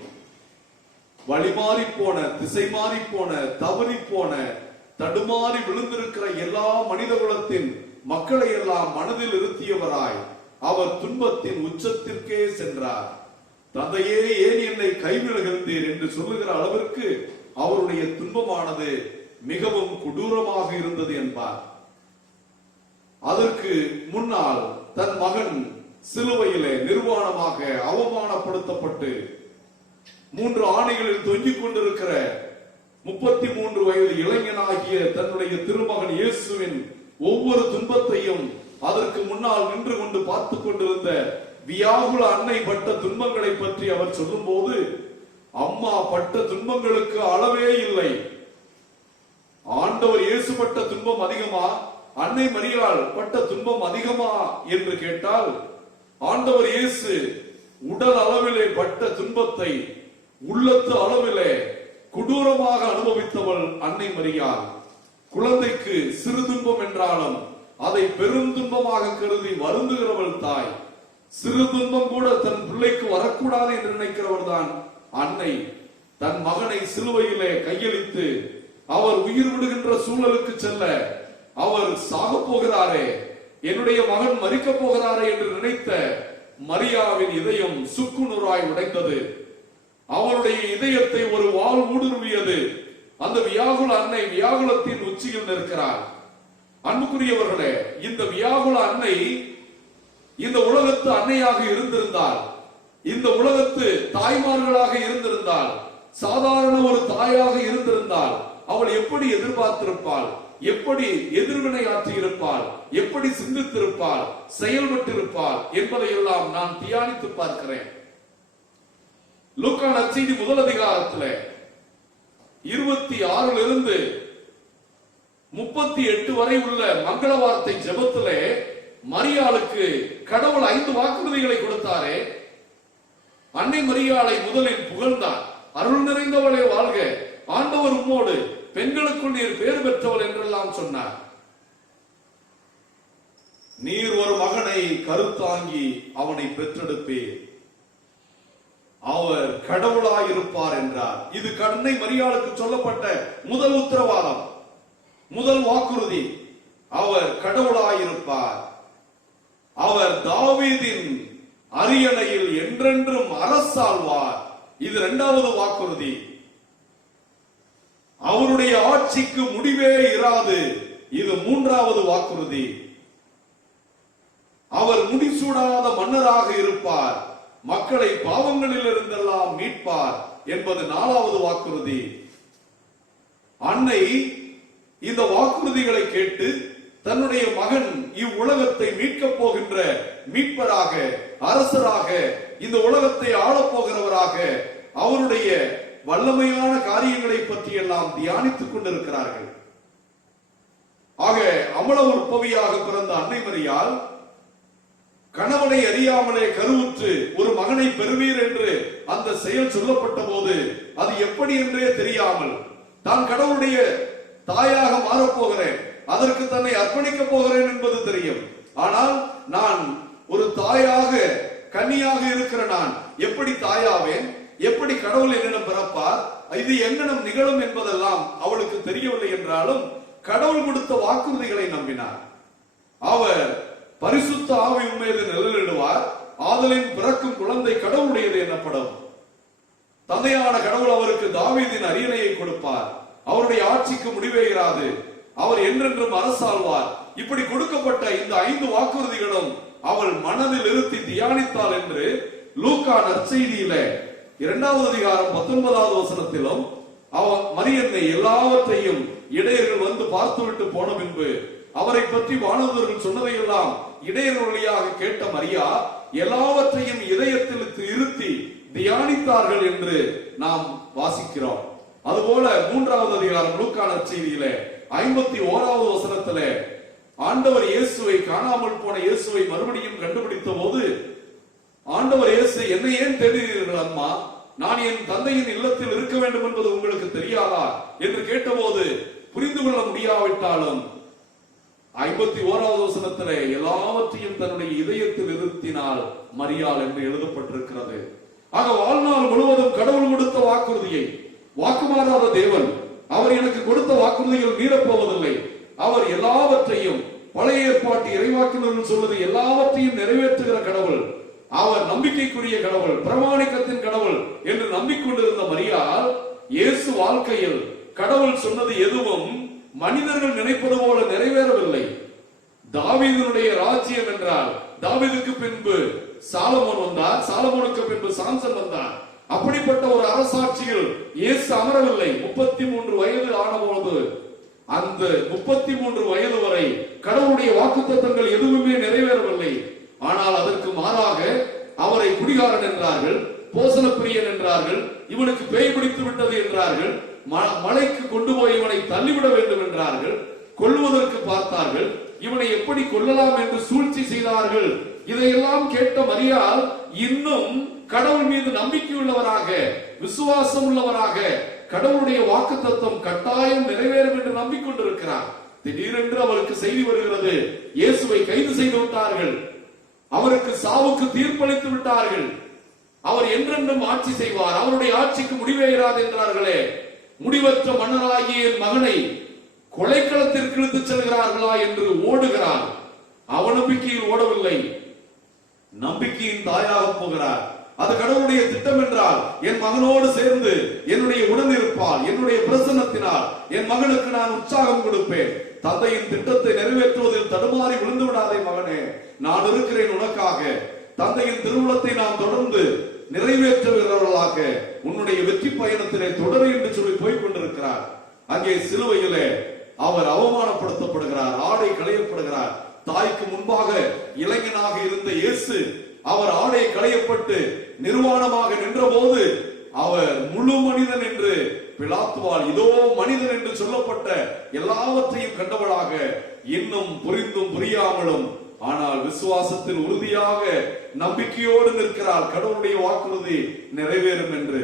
வழிமாறி போன, திசை மாறி போன, தவறி போன, தடுமாறி விழுந்திருக்கிற எல்லா மனித குலத்தின் மக்களை எல்லாம் மனதில் இருத்தியவராய் அவர் துன்பத்தின் உச்சத்திற்கே சென்றார். தந்தையே, ஏன் என்னை கைவிடுகின்றீர் என்று சொல்லுகிற அளவிற்கு அவருடைய துன்பமானது மிகவும் கொடூரமாக இருந்தது என்பார். அதற்கு முன்னால் தன் மகன் சிலுவையிலே நிர்வாணமாக அவமானப்படுத்தப்பட்டு 3 ஆணைகளில் தொங்கிக் கொண்டிருக்கிற 33 வயது இளைஞனாகிய தன்னுடைய திருமகன் இயேசுவின் ஒவ்வொரு துன்பத்தையும் அதற்கு முன்னால் நின்று கொண்டு பார்த்து கொண்டிருந்த வியாகுல அன்னை பட்ட துன்பங்களை பற்றி அவர் சொல்லும் போது, அம்மா பட்ட துன்பங்களுக்கு அளவே இல்லை. ஆண்டவர் இயேசு பட்ட துன்பம் அதிகமா, அன்னை மரியாள் பட்ட துன்பம் அதிகமா என்று கேட்டால், ஆண்டவர் இயேசு உடல் அளவிலே பட்ட துன்பத்தை உள்ளத்து அளவிலே கொடூரமாக அனுபவித்தவள் அன்னை மரியாள். குழந்தைக்கு சிறு துன்பம் என்றாலும் அதை பெரும் துன்பமாக கருதி வருந்துகிறவள் தாய். சிறு துன்பம் கூட தன் பிள்ளைக்கு வரக்கூடாது என்று நினைக்கிறவர் தான் அன்னை. தன் மகனை சிலுவையிலே கையளித்து அவர் உயிர் விடுகின்ற சூழலுக்கு செல்ல, அவர் சாக போகிறாரே, என்னுடைய மகன் மரிக்க போகிறாரே என்று நினைத்த மரியாவின் இதயம் சுக்குநூறாய் உடைந்தது. அவருடைய இதயத்தை ஒரு வாள் ஊடுருவியது. அந்த வியாகுல அன்னை வியாகுலத்தின் உச்சியில் நிற்கிறார். அன்புக்குரியவர்களே, இந்த வியாகுல அன்னை இந்த உலகத்து அன்னையாக இருந்திருந்தால், இந்த உலகத்து தாய்மார்களாக இருந்திருந்தால், சாதாரண ஒரு தாயாக இருந்திருந்தால் அவள் எப்படி எதிர்பார்த்திருப்பாள், எப்படி எதிர்வினை ஆற்றியிருப்பாள், எப்படி சிந்தித்திருப்பாள், செயல்பட்டிருப்பாள் என்பதை எல்லாம் நான் தியானித்து பார்க்கிறேன். லூக்கா நற்செய்தி முதல் அதிகாரத்தில் 26 38 வரை உள்ள மங்கள வார்த்தை ஜெபத்திலே மரியாளுக்கு கடவுள் 5 வாக்குறுதிகளை கொடுத்தாரே. அன்னை மரியாளை முதலில் புகழ்ந்தார். அருள் நிறைந்தவளே வாழ்க, ஆண்டவர் உம்மோடு, பெண்களுக்குள் நீர் பேறு பெற்றவள் என்றெல்லாம் சொன்னார். நீர் ஒரு மகனை கருத்தாங்கி அவனை பெற்றெடுப்பீர், அவர் கடவுளாயிருப்பார் என்றார். இது அன்னை மரியாளுக்கு சொல்லப்பட்ட முதல் உத்தரவாதம், முதல் வாக்குறுதி. அவர் கடவுளாயிருப்பார், அவர் தாவீதின் அரியணையில் என்றென்றும் அரசாழ்வார். இது 2வது வாக்குறுதி. அவருடைய ஆட்சிக்கு முடிவே இராது. இது 3வது வாக்குறுதி. அவர் முடிசூடாத மன்னராக இருப்பார், மக்களை பாவங்களில் இருந்தெல்லாம் மீட்பார் என்பது 4வது வாக்குறுதி. அன்னை இந்த வாக்குறுதிகளை கேட்டு தன்னுடைய மகன் இவ்வுலகத்தை மீட்கப் போகின்ற மீட்பராக, அரசராக, இந்த உலகத்தை ஆளப் போகிறவராக, அவருடைய வல்லமையான காரியங்களை பற்றி எல்லாம் தியானித்துக் கொண்டிருக்கிறார்கள். ஆக அமல உற்பவியாக பிறந்த அன்னை மரியாள் கணவனை அறியாமலே கருவுற்று ஒரு மகனை பெறுவீர் என்று அந்த செயல் சொல்லப்பட்ட போது அது எப்படி என்றே தெரியாமல் தான் கடவுளுடைய தாயாக மாறப்போகிறேன், அதற்கு தன்னை அர்ப்பணிக்க போகிறேன் என்பது தெரியும். ஆனால் நான் ஒரு தாயாக, கன்னியாக இருக்கிற நான் எப்படி தாயாவேன், எப்படி கடவுள் என்னிடம் பிறப்பார், இது எங்கனம் நிகழும் என்பதெல்லாம் அவளுக்கு தெரியவில்லை என்றாலும் கடவுள் கொடுத்த வாக்குறுதிகளை நம்பினார். அவர் பரிசுத்த ஆவி மீது நிழலிடுவார், ஆதலின் பிறக்கும் குழந்தை கடவுளுடையது எனப்படும். தந்தையான கடவுள் அவருக்கு தாவீதின் அரியணையை கொடுப்பார், அவருடைய ஆட்சிக்கு முடிவே இராது, அவர் என்றென்றும் அரசாழ்வார். இப்படி கொடுக்கப்பட்ட இந்த 5 வாக்குறுதிகளும் அவள் மனதில் இருத்தி தியானித்தாள் என்று லூக்கா நற்செய்தியில 2வது அதிகாரம் 19வது வசனத்திலும் மரியன்னை எல்லாவற்றையும் இடையர்கள் வந்து பார்த்துவிட்டு போன பின்பு அவரை பற்றி வானதூதர்கள் சொன்னதையெல்லாம் இடையர்கள் வழியாக கேட்ட மரியா எல்லாவற்றையும் இதயத்தில் இருத்தி தியானித்தார்கள் என்று நாம் வாசிக்கிறோம். அதுபோல 3வது அதிகாரம் லூக்கா நற்செய்தியிலே 51வது வசனத்திலே ஆண்டவர் இயேசுவை, காணாமல் போன இயேசுவை மறுபடியும் கண்டுபிடித்த போது ஆண்டவர் இயேசு, என்னை ஏன் தேடுகிறீர்கள் அம்மா, நான் என் தந்தையின் இல்லத்தில் இருக்க வேண்டும் என்பது உங்களுக்கு தெரியாதா என்று கேட்டபோது புரிந்து கொள்ள முடியாவிட்டாலும் 51வது வசனத்திலே எல்லாவற்றையும் தன்னுடைய இதயத்தில் இருத்தினாள் மரியாள் என்று எழுதப்பட்டிருக்கிறது. ஆக வாழ்நாள் முழுவதும் கடவுள் கொடுத்த வாக்குறுதியை. வாக்குமாறாத தேவன். அவர் எனக்கு கொடுத்த வாக்குறுதிகள் மீறப்போவதில்லை. அவர் எல்லாவற்றையும், பழைய ஏற்பாட்டு இறைவாக்கினர்கள் சொல்வது எல்லாவற்றையும் நிறைவேற்றுகிற கடவுள். அவர் நம்பிக்கைக்குரிய கடவுள், பிரமாணிக்கத்தின் கடவுள் என்று நம்பிக்கொண்டிருந்த மரியாள், இயேசு வாழ்க்கையில் கடவுள் சொன்னது எதுவும் மனிதர்கள் நினைப்பது போல நிறைவேறவில்லை. தாவீதுனுடைய ராஜ்யம் என்றால் தாவீதுக்கு பின்பு சாலமோன் வந்தார், சாலமோனுக்கு பின்பு சாம்சன் வந்தார். அப்படிப்பட்ட ஒரு அரசாட்சியில் இயேசு அமரவில்லை. 33 வயது ஆனபோது, அந்த 33 வயது வரை கடவுளுடைய வாக்குத்தத்தங்கள் எதுவுமே நிறைவேறவில்லை. ஆனால் அதற்கு மாறாக அவரை குடிகாரன் என்றார்கள், போசன பிரியன் என்றார்கள், இவனுக்கு பேய் பிடித்து விட்டது என்றார்கள், மலைக்கு கொண்டு போய் இவனை தள்ளிவிட வேண்டும் என்றார்கள், கொல்லுவதற்கு பார்த்தார்கள், இவனை எப்படி கொல்லலாம் என்று சூழ்ச்சி செய்தார்கள். இதையெல்லாம் கேட்ட மரியாள் இன்னும் கடவுள் மீது நம்பிக்கை உள்ளவராக, விசுவாசம் உள்ளவராக, கடவுளுடைய வாக்குத்தத்தம் கட்டாயம் நிறைவேறும் என்று நம்பிக்கொண்டிருக்கிறார். திடீரென்று அவருக்கு செய்தி வருகிறது, இயேசுவை கைது செய்து விட்டார்கள், அவருக்கு சாவுக்கு தீர்ப்பளித்து விட்டார்கள், அவர் என்றென்றும் ஆட்சி செய்வார், அவருடைய ஆட்சிக்கு முடிவே இராது என்றார்களே. முடிவற்ற மன்னராகிய என் மகனை கொலைக்களத்திற்கு இழுத்து செல்கிறார்களா என்று ஓடுகிறார். அவநம்பிக்கையில் ஓடவில்லை, நம்பிக்கையின் தாயாக போகிறார். அது கடவுளுடைய திட்டம் என்றால் என் மகனோடு சேர்ந்து என்னுடைய உடன் இருப்பால், என்னுடைய பிரசன்னத்தினால் என் மகனுக்கு நான் உற்சாகம் கொடுப்பேன். தந்தையின் திட்டத்தை நிறைவேற்றுவதில் தடுமாறி விழுந்து விடாதே மகனே, நான் இருக்கிறேன் உனக்காக. தந்தையின் திருவுளத்தை நாம் தொடர்ந்து நிறைவேற்றுகிறவர்களாக உன்னுடைய வெற்றி பயணத்திலே தொடரு என்று சொல்லி போய் கொண்டிருக்கிறார். அங்கே சிலுவையிலே அவர் அவமானப்படுத்தப்படுகிறார், ஆடை களையப்படுகிறார். தாய்க்கு முன்பாக இளைஞனாக இருந்த இயேசு அவர் ஆடை களையப்பட்டு நிர்வாணமாக நின்ற போது அவர் முழு மனிதன் என்று பிலாத்துவால் இதோ மனிதன் என்று சொல்லப்பட்ட எல்லாவற்றையும் கண்டவளாக, இன்னும் புரிந்தும் புரியாமலும் ஆனால் விசுவாசத்தில் உறுதியாக நம்பிக்கையோடு நிற்கிறார். கடவுளுடைய வாக்குறுதி நிறைவேறும் என்று.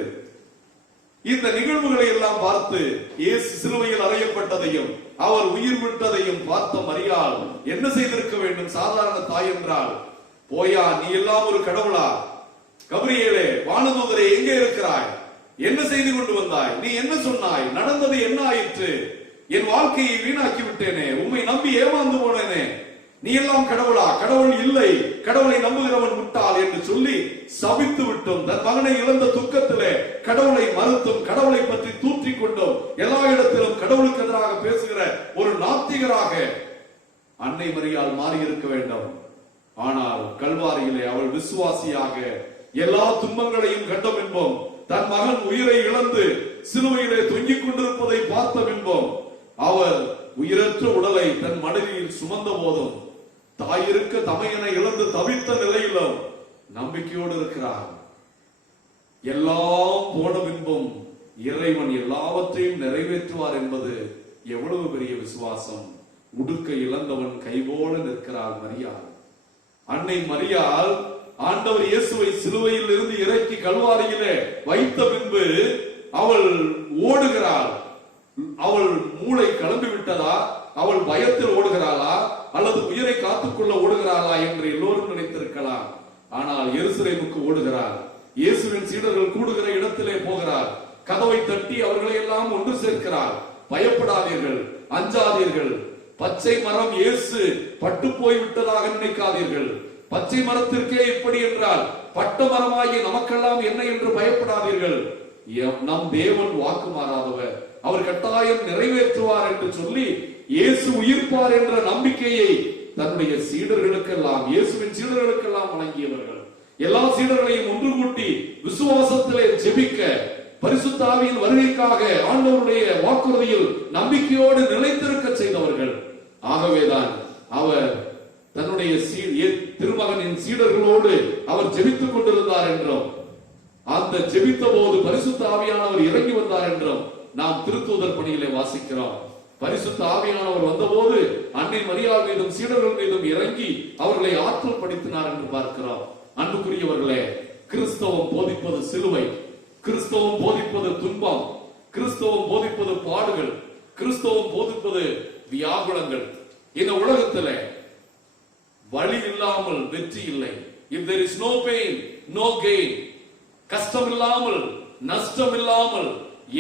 இந்த நிகழ்வுகளை எல்லாம் பார்த்து இயேசு சிலுவையில் அறையப்பட்டதையும் அவர் உயிர் விட்டதையும் பார்த்த மரியாள் என்ன செய்திருக்க வேண்டும்? சாதாரண தாய் என்றால், போயா நீ எல்லாம் ஒரு கடவுளா? கபிரியேலே, வானதூதரே, எங்கே இருக்கிறாய்? என்ன செய்து கொண்டு வந்தாய்? நீ என்ன சொன்னாய்? நடந்தது என்ன ஆயிற்று? என் வாழ்க்கையை வீணாக்கி விட்டேனே, உம்மை நம்பி ஏமாந்து போனேனே, நீ எல்லாம் கடவுளா? கடவுள் இல்லை, கடவுளை நம்புகிறவன் முட்டாள் என்று சொல்லி சபித்து விட்டும், தன் மகனை இழந்த துக்கத்திலே கடவுளை மறுத்தும், கடவுளை பற்றி தூற்றிக் கொண்டும், எல்லா இடத்திலும் கடவுளுக்கு எதிராக பேசுகிற ஒரு நாத்திகராக அன்னை மரியாள் மாறி இருக்க வேண்டும். ஆனால் கல்வாரியிலே அவள் விசுவாசியாக எல்லா துன்பங்களையும் கண்ட பின்பும், தன் மகன் உயிரை இழந்து சிலுவையிலே தொங்கிக் கொண்டிருப்பதை பார்த்த பின்பும், அவர் உயிரற்ற உடலை தன் மடியில் சுமந்த போதும், தாயிருக்க தமையனை இழந்து தவித்த நிலையிலும் நம்பிக்கையோடு இருக்கிறார். எல்லாம் போன பின்பும் இறைவன் எல்லாவற்றையும் நிறைவேற்றுவார் என்பது எவ்வளவு பெரிய விசுவாசம்! உடுக்க இழந்தவன் கைபோல நிற்கிறாள் மரியாள். அன்னை மரியாள் ஆண்டவர் இயேசுவை சிலுவையில் இருந்து இறக்கி கல்வாரியிலே வைத்த பின்பு அவள் ஓடுகிறாள். அவள் மூளை கிளம்பி விட்டதா? அவள் பயத்தில் ஓடுகிறாளா அல்லது உயிரை காத்துக்கொள்ள ஓடுகிறாளா என்று எல்லோரும் நினைத்திருக்கலாம். ஆனால் எருசலேமுக்கு ஓடுகிறார். இயேசுவின் சீடர்கள் கூடுகிற இடத்திலே போகிறார். கதவை தட்டி அவர்களை எல்லாம் ஒன்று சேர்க்கிறார். பயப்படாதீர்கள், அஞ்சாதீர்கள். பச்சை மரம் இயேசு பட்டு போய் விட்டதாக நினைக்காதீர்கள். பச்சை மரத்திற்கே இப்படி என்றால் பட்ட மரமாகி நமக்கெல்லாம் என்ன என்று பயப்படாதீர்கள். நம் தேவன் வாக்கு மாறாதவர், அவர் கட்டாயம் நிறைவேற்றுவார் என்று சொல்லி இயேசு உயிர்ப்பார் என்ற நம்பிக்கையை தன்னுடைய சீடர்களுக்கெல்லாம், இயேசுவின் சீடர்களுக்கெல்லாம் வழங்கியவர்கள். எல்லா சீடர்களையும் ஒன்று கூட்டி விசுவாசத்திலே ஜெபிக்க, பரிசுத்த ஆவியின் வருகைக்காக ஆண்டவருடைய வாக்குறுதியில் நம்பிக்கையோடு நிலைத்திருக்க செய்தவர்கள். ஆகவேதான் அவர் தன்னுடைய திருமகனின் சீடர்களோடு அவர் ஜெபித்துக் கொண்டிருந்தார் என்றும், அந்த ஜெபித்த போது பரிசுத்த ஆவியானவர் இறங்கி வந்தார் என்றும் நாம் திருத்தூதர் பணியிலே வாசிக்கிறோம். பரிசுத்த ஆவியானவர் வந்தபோது அன்னை மரியாள் மீதும் சீடர்கள் மீதும் இறங்கி அவர்களை ஆற்றல் படுத்தினார் என்று பார்க்கிறோம். அன்புக்குரியவர்களே, கிறிஸ்தவம் போதிப்பது சிலுவை, கிறிஸ்தவம் போதிப்பது துன்பம், கிறிஸ்தவம் போதிப்பது பாடுகள், கிறிஸ்தவம் போதிப்பது வியாகுலங்கள். இந்த உலகத்திலே வழி இல்லாமல் வெற்றி இல்லை. If there is no pain, no gain. கஷ்டம் இல்லாமல் நஷ்டமில்லாமல்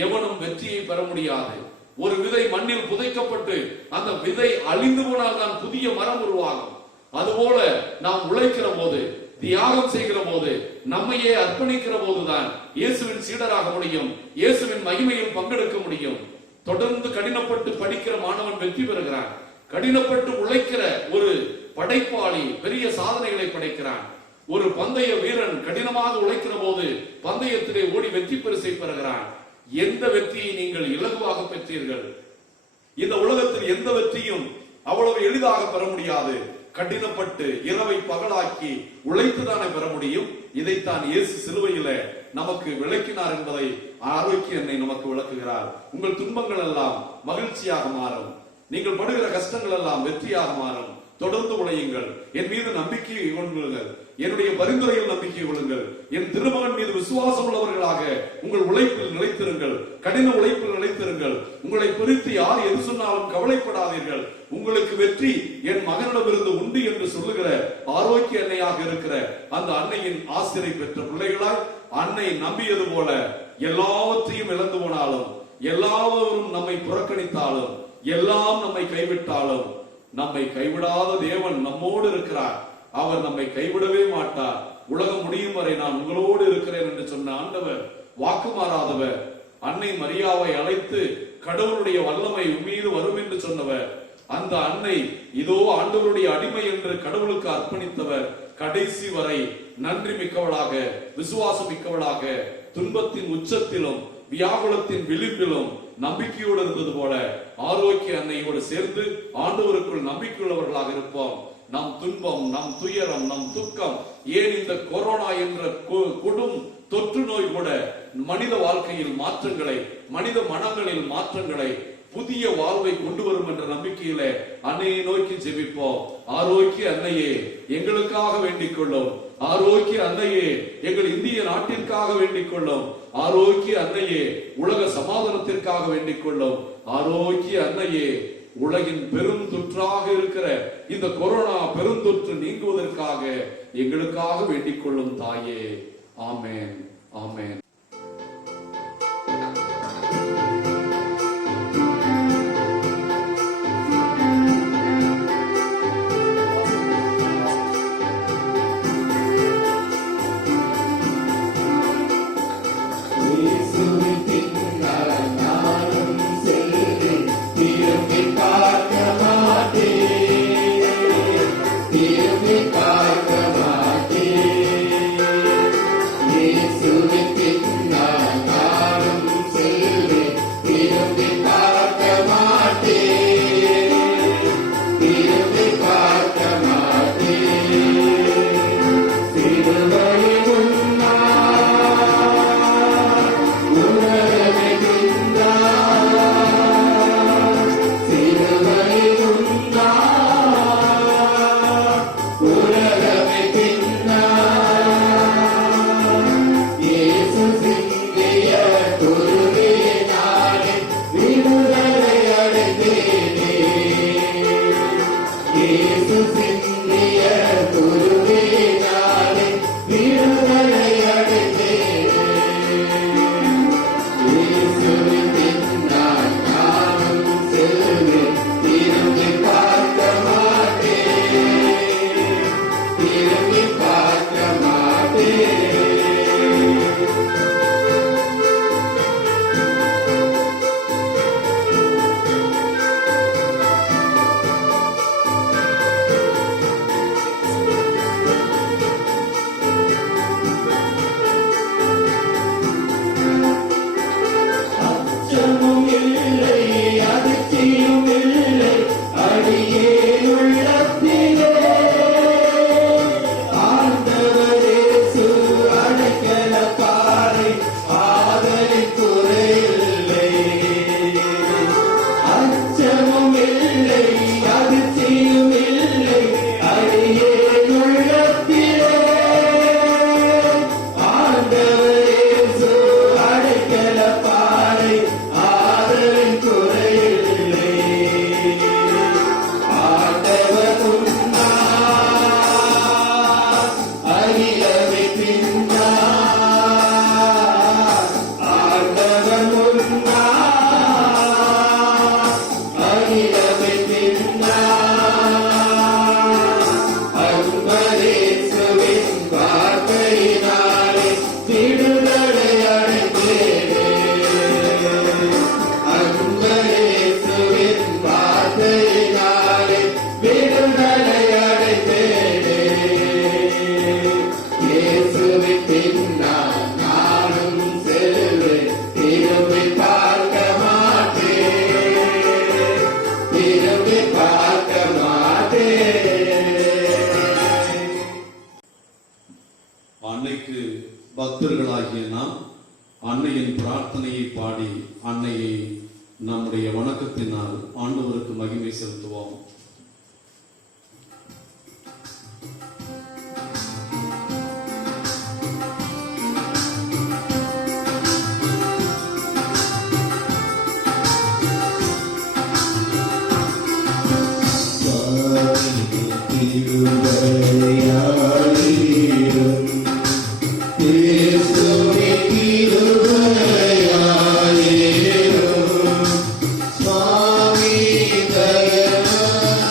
எவனும் வெற்றியை பெற முடியாது. ஒரு விதை மண்ணில் புதைக்கப்பட்டு அந்த விதை அழிந்து போனால் தான் புதிய மரம் உருவாகும். அதுபோல நாம் உழைக்கிற போது, தியாகம் செய்கிற போது, நம்மையே அர்ப்பணிக்கிற போதுதான் இயேசுவின் சீடராக முடியும், இயேசுவின் மகிமையில் பங்கெடுக்க முடியும். தொடர்ந்து கடினப்பட்டு படிக்கிற மாணவன் வெற்றி பெறுகிறான். கடினப்பட்டு உழைக்கிற ஒரு படைப்பாளி பெரிய சாதனைகளை படைக்கிறான். ஒரு பந்தய வீரன் கடினமாக உழைக்கிற போது பந்தயத்திலே ஓடி வெற்றி பரிசை பெறுகிறான். எந்த வெற்றியை நீங்கள் இலகுவாக பெற்றீர்கள்? இந்த உலகத்தில் எந்த வெற்றியும் அவ்வளவு எளிதாக பெற முடியாது. கடினப்பட்டு இரவை பகலாக்கி உழைத்துதானே பெற முடியும். இதைத்தான் இயேசு சிலுவையில நமக்கு விளக்கினார் என்பதை ஆரோக்கிய அன்னை நமக்கு விளக்குகிறார். உங்கள் துன்பங்கள் எல்லாம் மகிழ்ச்சியாக மாறும், நீங்கள் படுகிற கஷ்டங்கள் எல்லாம் வெற்றியாக மாறும். தொடர்ந்து உழையுங்கள், என் மீது நம்பிக்கை கொள்ளுங்கள், என்னுடைய பரிந்துரையில் நம்பிக்கை கொள்ளுங்கள், என் திருமகன் மீது விசுவாசம் உள்ளவர்களாக உங்கள் உழைப்பில் நிலைத்திருங்கள், கடின உழைப்பில் நிலைத்திருங்கள். உங்களை குறித்து யார் எது சொன்னாலும் கவலைப்படாதீர்கள், உங்களுக்கு வெற்றி என் மகனிடமிருந்து உண்டு என்று சொல்லுகிற ஆரோக்கிய அன்னையாக இருக்கிற அந்த அன்னையின் ஆசிரியை பெற்ற பிள்ளைகளாய், அன்னை நம்பியது போல எல்லாவற்றையும் இழந்து போனாலும், எல்லாவரும் நம்மை புறக்கணித்தாலும், எல்லாம் நம்மை கைவிட்டாலும், நம்மை கைவிடாத தேவன் நம்மோடு இருக்கிறார். அவர் நம்மை கைவிடவே மாட்டார். உலகம் முடியும் வரை நான் உங்களோடு இருக்கிறேன் என்று சொன்ன ஆண்டவர் வாக்கு மாறாதவர். அன்னை மரியாவை அழைத்து கடவுளுடைய வல்லமை உம்மீது வரும் என்று சொன்னவர். அந்த அன்னை இதோ ஆண்டவருடைய அடிமை என்று கடவுளுக்கு அர்ப்பணித்தவர். கடைசி வரை நன்றி மிக்கவளாக, விசுவாசம் மிக்கவளாக, துன்பத்தின் உச்சத்திலும் வியாகுலத்தின் விளிம்பிலும் நம்பிக்கையோடு இருந்தது போல ஆரோக்கிய அன்னையோடு சேர்ந்து ஆண்டவருக்குள் நம்பிக்கையுள்ளவர்களாக இருப்போம். நம் துன்பம், நம் துயரம், நம் துக்கம், ஏன் இந்த கொரோனா என்ற கொடும் தொற்று நோய் கூட மனித வாழ்க்கையில் மாற்றங்களை, மனித மனங்களில் மாற்றங்களை, புதிய வாழ்வை கொண்டு வரும் என்ற நம்பிக்கையில அன்னையை நோக்கி ஜெபிப்போம். ஆரோக்கிய அன்னையே எங்களுக்காக வேண்டிக் கொள்ளும். ஆரோக்கிய அன்னையே எங்கள் இந்திய நாட்டிற்காக வேண்டிக் கொள்ளும். ஆரோக்கிய அன்னையே உலக சமாதானத்திற்காக வேண்டிக் கொள்ளும். ஆரோக்கிய அன்னையே உலகின் பெரும் தொற்றாக இருக்கிற இந்த கொரோனா பெருந்தொற்று நீங்குவதற்காக எங்களுக்காக வேண்டிக் கொள்ளும் தாயே. ஆமென், ஆமென். Yes, அன்னையின் பிரார்த்தனையை பாடி அன்னையை நம்முடைய வணக்கத்தினால் ஆண்டவருக்கு மகிமை செலுத்துவோம். சுவாமி தயவாயிரும்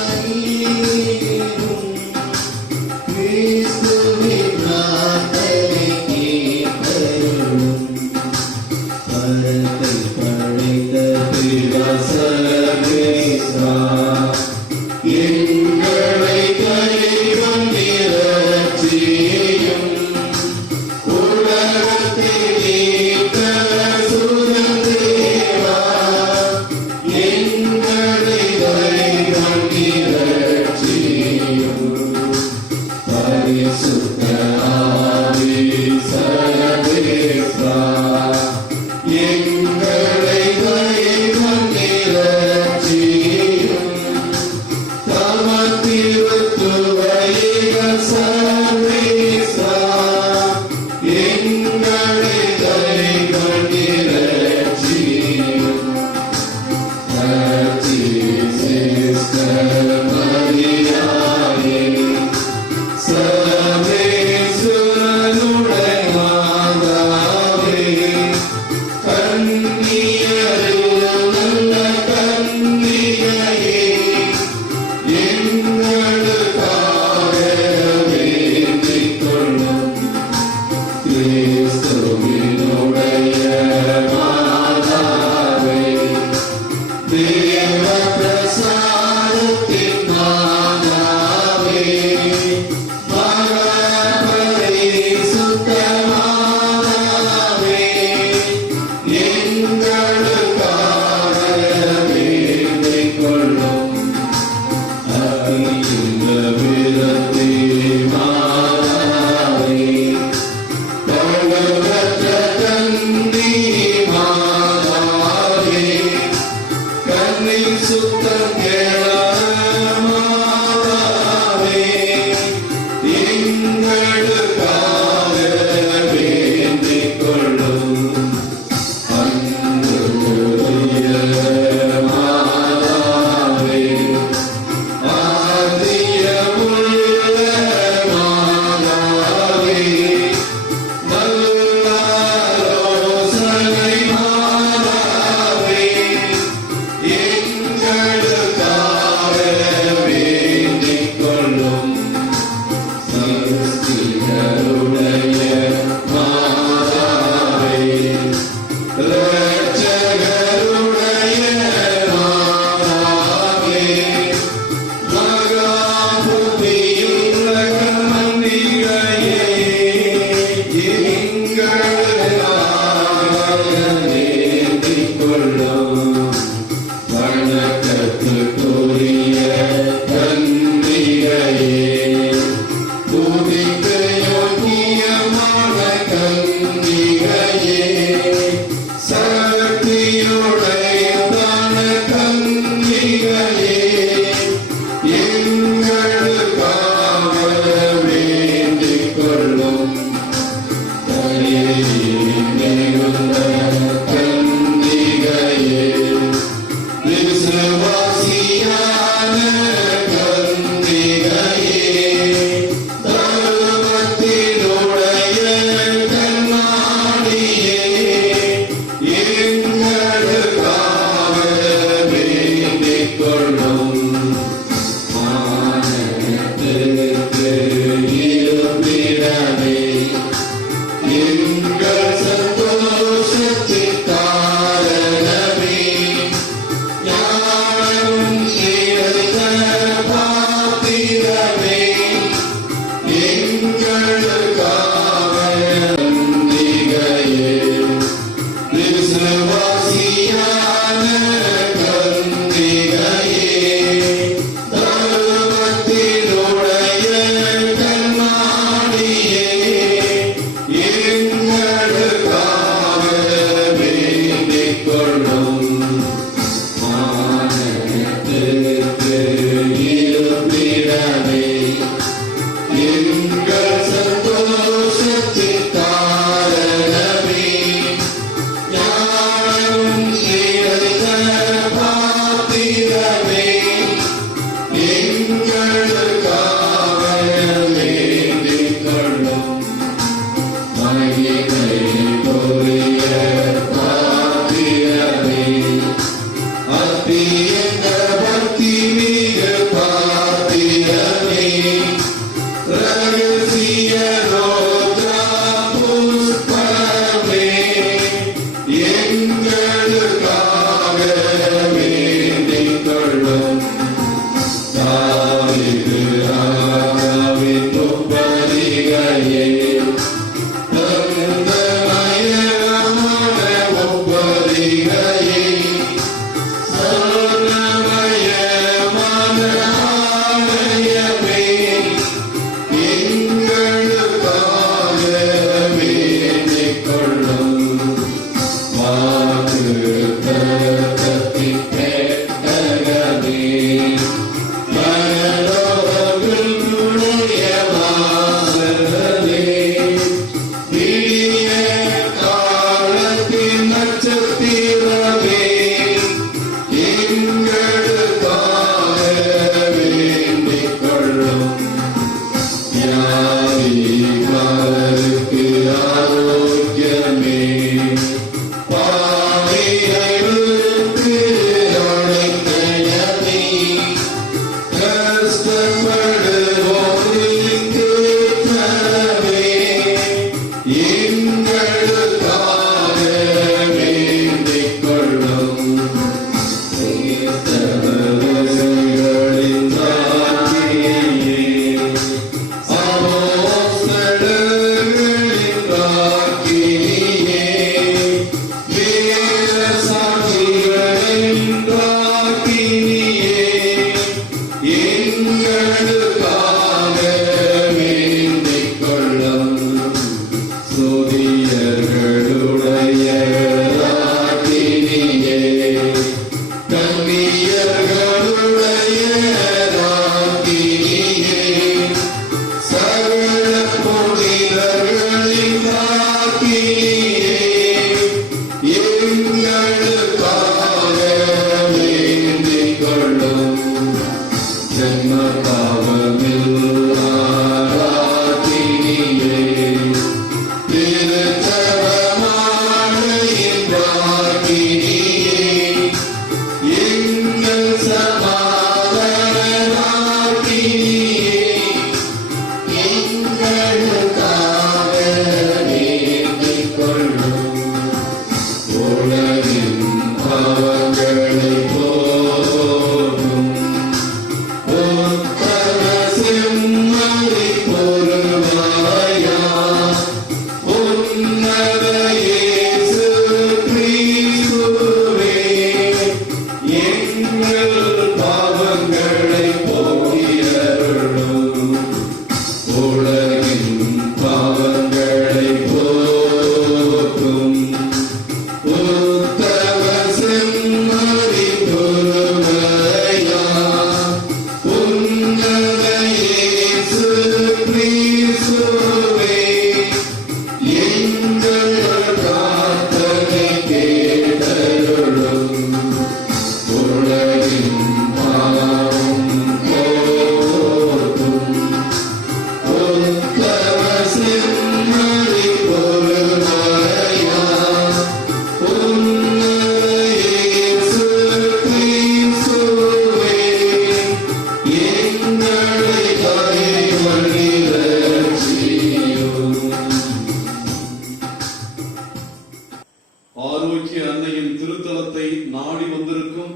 ஆரோக்கிய அன்னையின் திருத்தலத்தை நாடி வந்திருக்கும்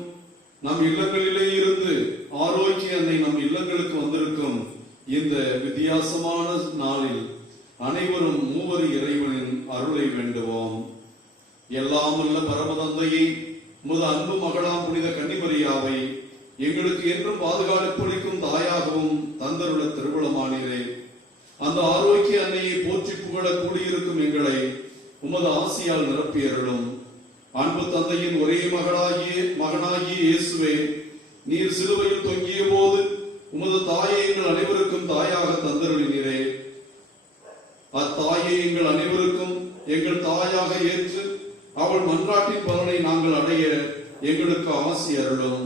நம் இல்லங்களிலே இருந்து ஆரோக்கிய அன்னை நம் இல்லங்களுக்கு வந்திருக்கும் இந்த வித்தியாசமான நாளில் அனைவரும் மூவர் இறைவனின் அருளை வேண்டுவோம். எல்லாம் உள்ள பரமதந்தையை, உமது அன்பு மகளாம் புனித கன்னிமரியாவை எங்களுக்கு என்றும் பாதுகாப்பளிக்கும் தாயாகவும் தந்தருள திருவுளமானீரே. அந்த ஆரோக்கிய அன்னையை போற்றி புகழ கூடியிருக்கும் எங்களை உமது ஆசியால் நிரப்பியருளும். அன்பு தந்தையின் ஒரே மகனாகிய இயேசுவே, நீர் சிலுவையில் தொங்கிய போது உமது தாயை எங்கள் அனைவருக்கும் தாயாக தந்தருளினீரே. அத்தாயை எங்கள் அனைவருக்கும் எங்கள் தாயாக ஏற்று அவள் மன்றாட்டின் பலனை நாங்கள் அடைய எங்களுக்கு ஆசி அருளும்.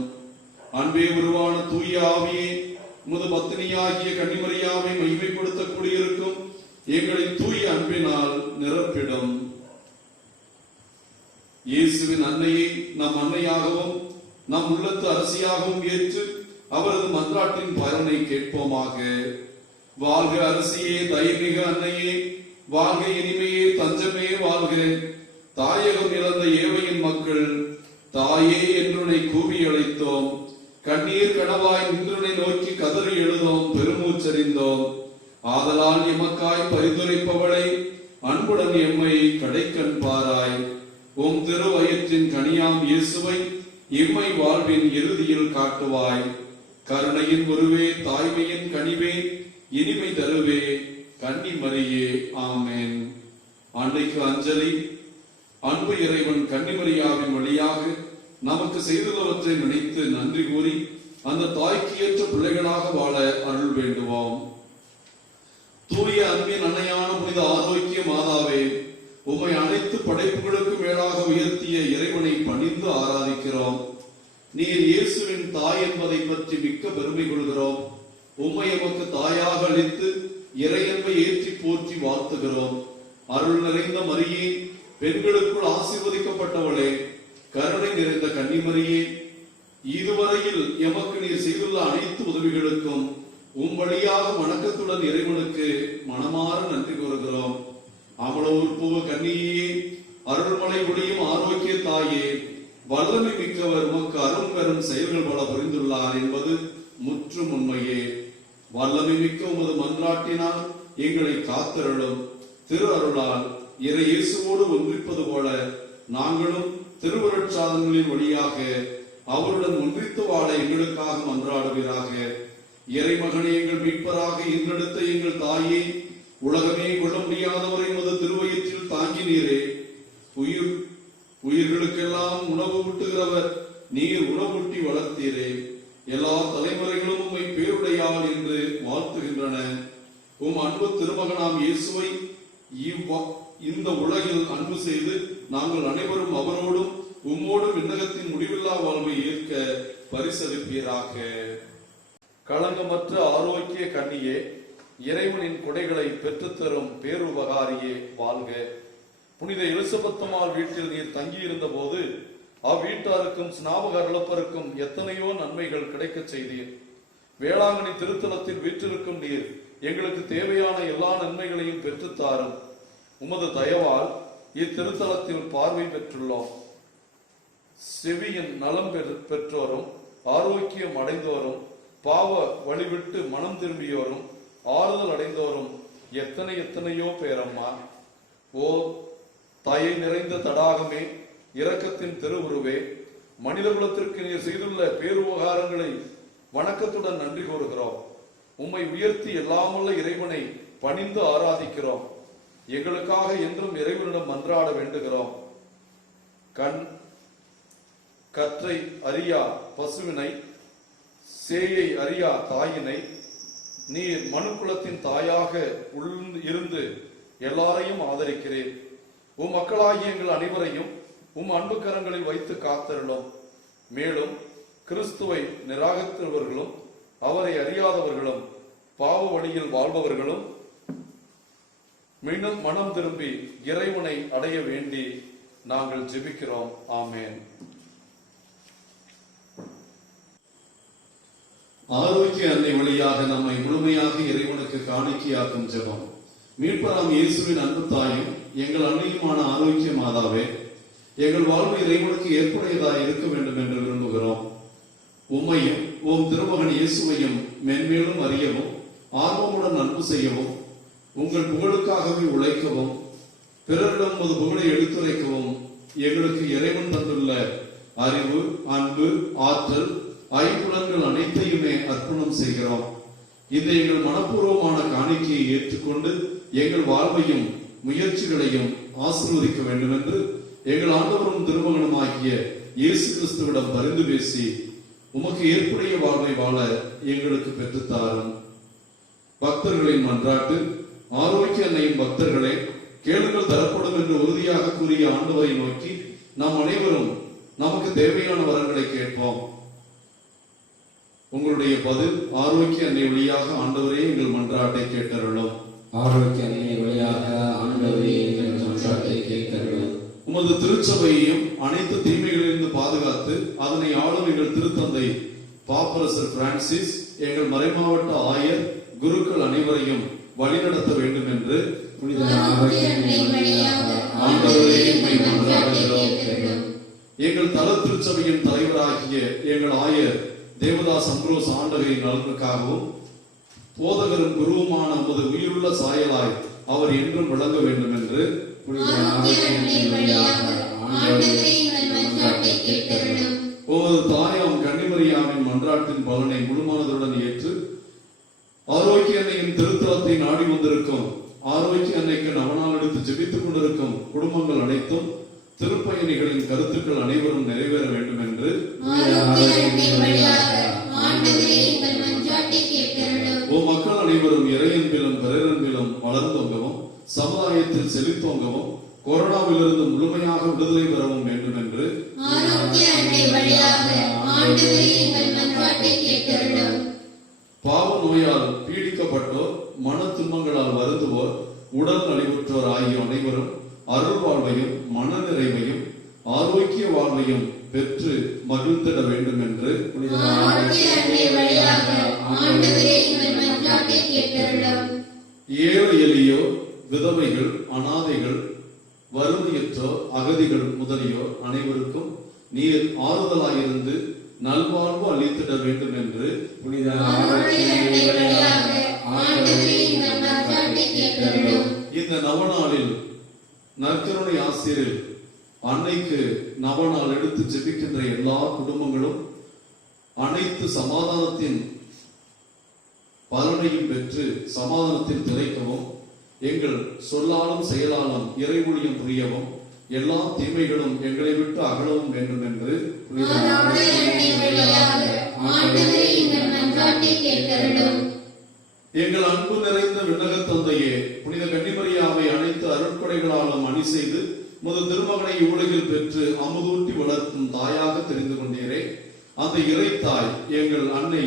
அன்பே உருவான தூய ஆவியே, உமது பத்தினியாகிய கன்னிமரியாவை மகிமைப்படுத்த கூடியிருக்கும் எங்களின் தூய அன்பினால் நிரப்பிடும். இயேசுவின் அன்னையை நம் அன்னையாகவும் நம் உள்ளத்து அரசியாகவும் ஏற்று அவரது மன்றாட்டின் பலனை கேட்போமாக. வாழ்க அரசியே, தைமிக அன்னையே, வாழ்க இனிமையே, தஞ்சமே வாழ்க. தாயகம் இழந்த ஏவையின் மக்கள் தாயே என்றுனை கூவி அழைத்தோம். கண்ணீர் கனவாய் நின்றுனை நோக்கி கதறி எழுதோம், பெருமூச்சறிந்தோம். ஆதலால் எமக்காய் பரிந்துரைப்பவளை அன்புடன் எம்மை கடைக்கண் பாராய். உம் திருவயிற்றின் கனியாம் இயேசுவை எம்மை வாழ்வின் இறுதியில் காட்டுவாய். கருணையின் உருவே, தாய்மையின் கனிவே, இனிமை தருவே, கன்னி மரியே. ஆமென். அன்னைக்கு அஞ்சலி. அன்பு இறைவன் கன்னிமரியாவின் வழியாக நமக்கு செய்துள்ளவற்றை நினைத்து நன்றி கூறி அந்த தாய்க்கு ஏற்ற பிள்ளைகளாக வாழ அருள் வேண்டுவோம். தூய அன்பின் அன்னையான புனித ஆரோக்கிய மாதாவே, உம்மை அனைத்து படைப்புகளுக்கும் மேலாக உயர்த்திய இறைவனை பணிந்து ஆராதிக்கிறோம். நீர் இயேசுவின் தாய் என்பதை பற்றி மிக்க பெருமை கொள்கிறோம். உம்மை எமக்கு தாயாக அளித்து இறையன்பை ஏற்றி போற்றி வாழ்த்துகிறோம். அருள் நிறைந்த மரியே, பெண்களுக்குள் ஆசீர்வதிக்கப்பட்டவளே, கருணை நிறைந்த கன்னிமரியே, இதுவரையில் எமக்கு நீர் செய்துள்ள அனைத்து உதவிகளுக்கும் உம் வழியாக வணக்கத்துடன் இறைவனுக்கு மனமாற நன்றி கூறுகிறோம். அமலூர் பூவ கன்னியே, அருள்மலை ஒளியும் ஆரோக்கிய தாயே, வல்லமை மிக்கவர் உமக்கு அரும் பெரும் செயல்கள் பல புரிந்துள்ளார் என்பது முற்றும் உண்மையே. வல்லமை மிக்க உமது மன்றாட்டினால் எங்களை காத்தருளும். திரு அருளால் இறை இயேசுவோடு ஒன்றிப்பது போல நாங்களும் திருவருட்சாதனங்களின் வழியாக அவருடன் ஒன்றித்து வாழ எங்களுக்காக மன்றாடுவீராக. இறைமகனை எங்கள் மீட்பராக ஈன்றெடுத்த எங்கள் தாயே, உலகமே கொள்ள முடியாதவரை உமது திருவயிற்றில் தாங்கினீரே. உயிர்களுக்கெல்லாம் உணவு ஊட்டுகிறவர் நீர் உணவூட்டி வளர்த்தீரே. எல்லா தலைமுறைகளும் உம்மை பேருடையாள் என்று வாழ்த்துகின்றன. உம் அன்பு திருமகனாம் இயேசுவை இந்த உலகில் அன்பு செய்து நாங்கள் அனைவரும் அவரோடும் உம்மோடும் விண்ணகத்தின் முடிவில்லா வாழ்வை ஏற்க பரிசளிப்பீராக. களங்கமற்ற ஆரோக்கிய கன்னியே, இறைவனின் கொடைகளை பெற்றுத்தரும் பேருபகாரியே வாழ்க. புனித எலிசபெத்தம்மாள் வீட்டில் நீர் தங்கியிருந்த போது அவ்வீட்டாருக்கும் ஸ்நாபக அருளப்பருக்கும் எத்தனையோ நன்மைகள் கிடைக்க செய்தீர். வேளாங்கண்ணி திருத்தலத்தில் வீற்றிருக்கும் நீர் எங்களுக்கு தேவையான எல்லா நன்மைகளையும் பெற்றுத்தாரும். உமது தயவால் இத்திருத்தலத்தில் பார்வை பெற்றுள்ளோம். செவியின் நலம் பெற்றோரும், ஆரோக்கியம் அடைந்தோரும், பாவ வழிவிட்டு மனம் திரும்பியோரும், ஆறுதல் அடைந்தோரும் எத்தனையோ பேரம்மா. ஓ தயை நிறைந்த தடாகமே, இரக்கத்தின் திருவுருவே, மனிதகுலத்திற்கு நீர் செய்துள்ள பேருபகாரங்களை வணக்கத்துடன் நன்றி கூறுகிறோம். உம்மை உயர்த்தி எல்லாமுள்ள இறைவனை பணிந்து ஆராதிக்கிறோம். எங்களுக்காக என்றும் இறைவனிடம் மன்றாட வேண்டுகிறோம். கற்றை அறியா பசுவினை, சேயை அறியா தாயினை நீர் மனுக்குலத்தின் தாயாக இருந்து எல்லாரையும் ஆதரிக்கிறேன். உம் மக்களாகிய எங்கள் அனைவரையும் உம் அன்பு கரங்களில் வைத்து காத்தருளும். மேலும் கிறிஸ்துவை நிராகரித்தவர்களும் அவரை அறியாதவர்களும் பாவ வழியில் வாழ்பவர்களும் மீண்டும் மனம் திரும்பி இறைவனை அடைய வேண்டி நாங்கள் ஜெபிக்கிறோம். ஆமென். ஆரோக்கிய அன்னை வழியாக நம்மை முழுமையாக இறைவனுக்கு காணிக்கையாக்கும் ஜெபம். மீட்பராம் இயேசுவின் அன்பு தாயும் எங்கள் அன்னையுமான ஆரோக்கிய மாதாவே, எங்கள் வாழ்வு இறைவனுக்கு ஏற்புடையதாய் இருக்க வேண்டும் என்று விரும்புகிறோம். உம்மையும் உம் திருமகன் இயேசுவையும் மென்மேலும் அறியவும் ஆர்வமுடன் அன்பு செய்யவும் உங்கள் புகழுக்காகவே உழைக்கவும் பிறரிடம் ஒரு புகழை எடுத்துரைக்கவும் எங்களுக்கு இறைவன் தந்துள்ள அறிவு, அன்பு, ஆற்றல், ஐம்புலன்கள் அனைத்தையுமே அர்ப்பணம் செய்கிறோம். இந்த எங்கள் மனப்பூர்வமான காணிக்கையை ஏற்றுக்கொண்டு எங்கள் வாழ்வையும் முயற்சிகளையும் ஆசீர்வதிக்க வேண்டும் என்று எங்கள் ஆண்டவரும் திருமகனும் ஆகிய இயேசு கிறிஸ்துவிடம் பரிந்து பேசி உமக்கு ஏற்புடைய வாழ்வை வாழ எங்களுக்கு பெற்றுத்தாரும். பக்தர்களின் மன்றாட்டு. ஆரோக்கிய அன்னையின் பக்தர்களே, கேளுங்கள் தரப்படும் என்று உறுதியாக கூறிய ஆண்டவரை நோக்கி நாம் அனைவரும் நமக்கு தேவையான வரங்களை கேட்போம். உங்களுடைய பதில் ஆரோக்கிய அன்னை வழியாக ஆண்டவரே எங்கள் மன்றாட்டை கேட்டருளும். ஆரோக்கிய அன்னை வழியாக ஆண்டவரே எங்கள் மன்றாட்டை கேட்டருளும். உமது திருச்சபையையும் அனைத்து தீமைகளிலிருந்து பாதுகாத்து அதனை ஆளும் எங்கள் திருத்தந்தை பாப்பரசர் பிரான்சிஸ், எங்கள் மறைமாவட்ட ஆயர், குருக்கள் அனைவரையும் வழிநடத்த வேண்டும் என்று புனித ஆரோக்கிய அன்னை வழியாக ஆண்டவரே எங்கள் மன்றாட்டை கேட்டருளும். எங்கள் தல திருச்சபையின் தலைவராகிய எங்கள் ஆயர் தேவதாஸ் அம்ப்ரோஸ் ஆண்டவரின் நலனுக்காகவும் போதகரும் குருவுமான உமது உயிருள்ள சாயலாய் அவர் என்றும் விளங்க வேண்டும் என்று புனித ஆரோக்கிய அன்னை வழியாக ஆண்டவரே எங்கள் மன்றாட்டை கேட்டருளும். உமது தாயாம் கன்னிமரியாவின் மன்றாட்டின் பலனை முழுமனதுடன் ஏற்று ஆரோக்கிய அன்னையின் திருத்தலத்தை நாடி வந்திருக்கும் ஆரோக்கிய அன்னைக்கு நவநாள் எடுத்து ஜெபித்துக் கொண்டிருக்கும் குடும்பங்கள் அனைத்தும் திருப்பயணிகளின் கருத்துக்கள் அனைவரும் நிறைவேற வேண்டும் என்று மக்கள் அனைவரும் இறையன்பிலும் பிறரன்பிலும் வளர்ந்தோங்கவும் சமுதாயத்தில் செழித்தோங்கவும் கொரோனாவிலிருந்து முழுமையாக விடுதலை பெறவும் வேண்டும் என்று பாவ நோயால் பீடிக்கப்பட்டோர், மன துன்பங்களால் வருந்துவோர், உடல் நலிவுற்றோர் ஆகிய அனைவரும் அருள் வாழ்வையும் மன நிறைவையும் ஆரோக்கிய வாழ்வையும் பெற்று மகிழ்ந்திட வேண்டும் என்று ஏழை எளியோர், விதவைகள், அனாதைகள், வறுமையற்றோர், அகதிகள் முதலியோர் அனைவருக்கும் நீர் ஆறுதலாயிருந்து நல்வாழ்வு அளித்திட வேண்டும் என்று புனித ஆரோக்கிய அன்னை வழியாக ஆண்டவரே எங்கள் மன்றாட்டை கேட்டருளும். இந்த நவநாளில் நற்கருணை ஆசிரியர் அன்னைக்கு நவநாள் எடுத்து ஜெபிக்கின்ற எல்லா குடும்பங்களும் அனைத்து சமாதானத்தின் பலனையும் பெற்று சமாதானத்தில் திளைக்கவும், எங்கள் சொல்லாலும் செயலாலும் இறை ஊழியம் புரியவும், எல்லா தீமைகளும் எங்களை விட்டு அகலவும் வேண்டும் என்று எங்கள் அன்பு நிறைந்த விண்ணக தந்தையே, புனித கன்னிமரியாவை அனைத்து அருட்கொடைகளாலும் அணி செய்து முது திருமகனை உலகில் பெற்று அமுதூட்டி வளர்க்கும் தாயாக தெரிந்து கொண்டீரே, அந்த இறைத்தாய் எங்கள் அன்னை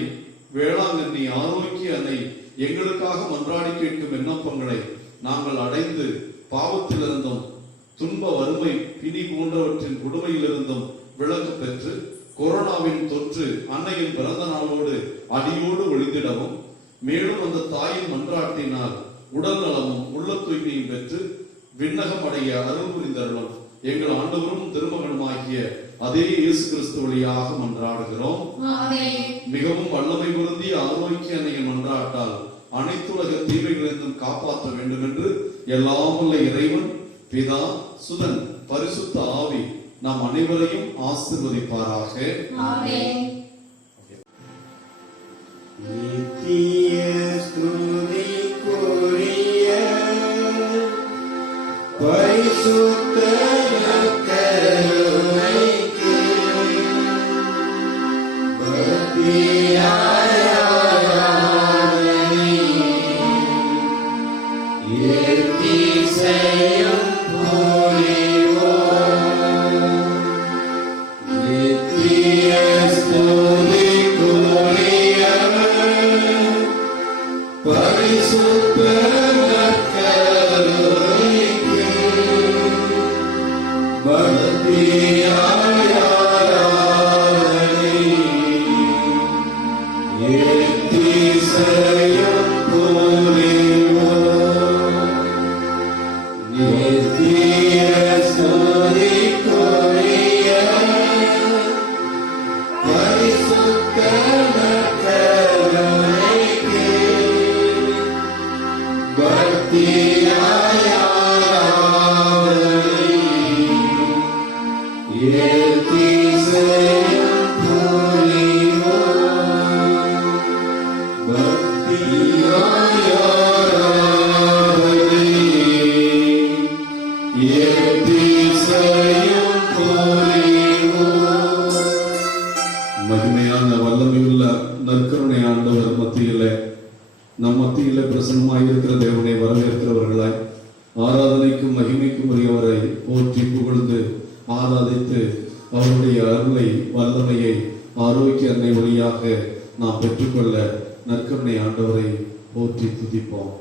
வேளாங்கண்ணி ஆரோக்கிய அன்னை எங்களுக்காக மன்றாடி கேட்கும் விண்ணப்பங்களை நாங்கள் அடைந்து பாவத்திலிருந்தும் துன்ப வறுமை பிணி போன்றவற்றின் கொடுமையிலிருந்தும் விலக்கு பெற்று கொரோனாவின் தொற்று அன்னையின் பிறந்த நாளோடு அடியோடு ஒழிந்திடவும், மேலும் அந்த தாயின் மன்றாட்டினால் உடல் நலமும் உள்ள தூய்மையும் பெற்று விண்ணகம் அடைய அருள் புரிந்தருளும். எங்கள் ஆண்டவரும் திருமகனுமாகிய அதே இயேசு கிறிஸ்து வழியாக மன்றாடுகிறோம். மிகவும் வல்லமை பொருந்திய ஆரோக்கிய அன்னையின் மன்றாட்டால் அனைத்துலக தீமைகளிலிருந்தும் காப்பாற்ற வேண்டும் என்று எல்லாம் உள்ள இறைவன் பிதா, சுதன், பரிசுத்த ஆவி நாம் அனைவரையும் ஆசீர்வதிப்பாராக. நித்திய ஸ்துதிக்குரிய பரிசுத்த கருணைக்கு பக்தியாய் ஏத்தி செய்யும் புரிவோம். நித்திய ஸ்துதிக்குரிய பரிசுத்த கருணைக்கு பக்தியாய் ஏத்தி செய்யும் புரிவோம். நித்திய ஸ்துதிக்குரிய மகிமையான வல்லமையுள்ள நற்கருணை ஆண்டவர் மத்தியிலே நம் மத்தியிலே பிரசன்னமாயிருக்கிற தேவனை வரவேற்கிறவர்களாய் ஆராதனைக்கும் மகிமைக்கும் உரியவரை போற்றி புகழ்ந்து ஆராதித்து அவருடைய அருளை வல்லமையை ஆரோக்கிய அன்னை வழியாக நாம் பெற்றுக்கொள்ள நற்கருணை ஆண்டவரை போற்றி துதிப்போம்.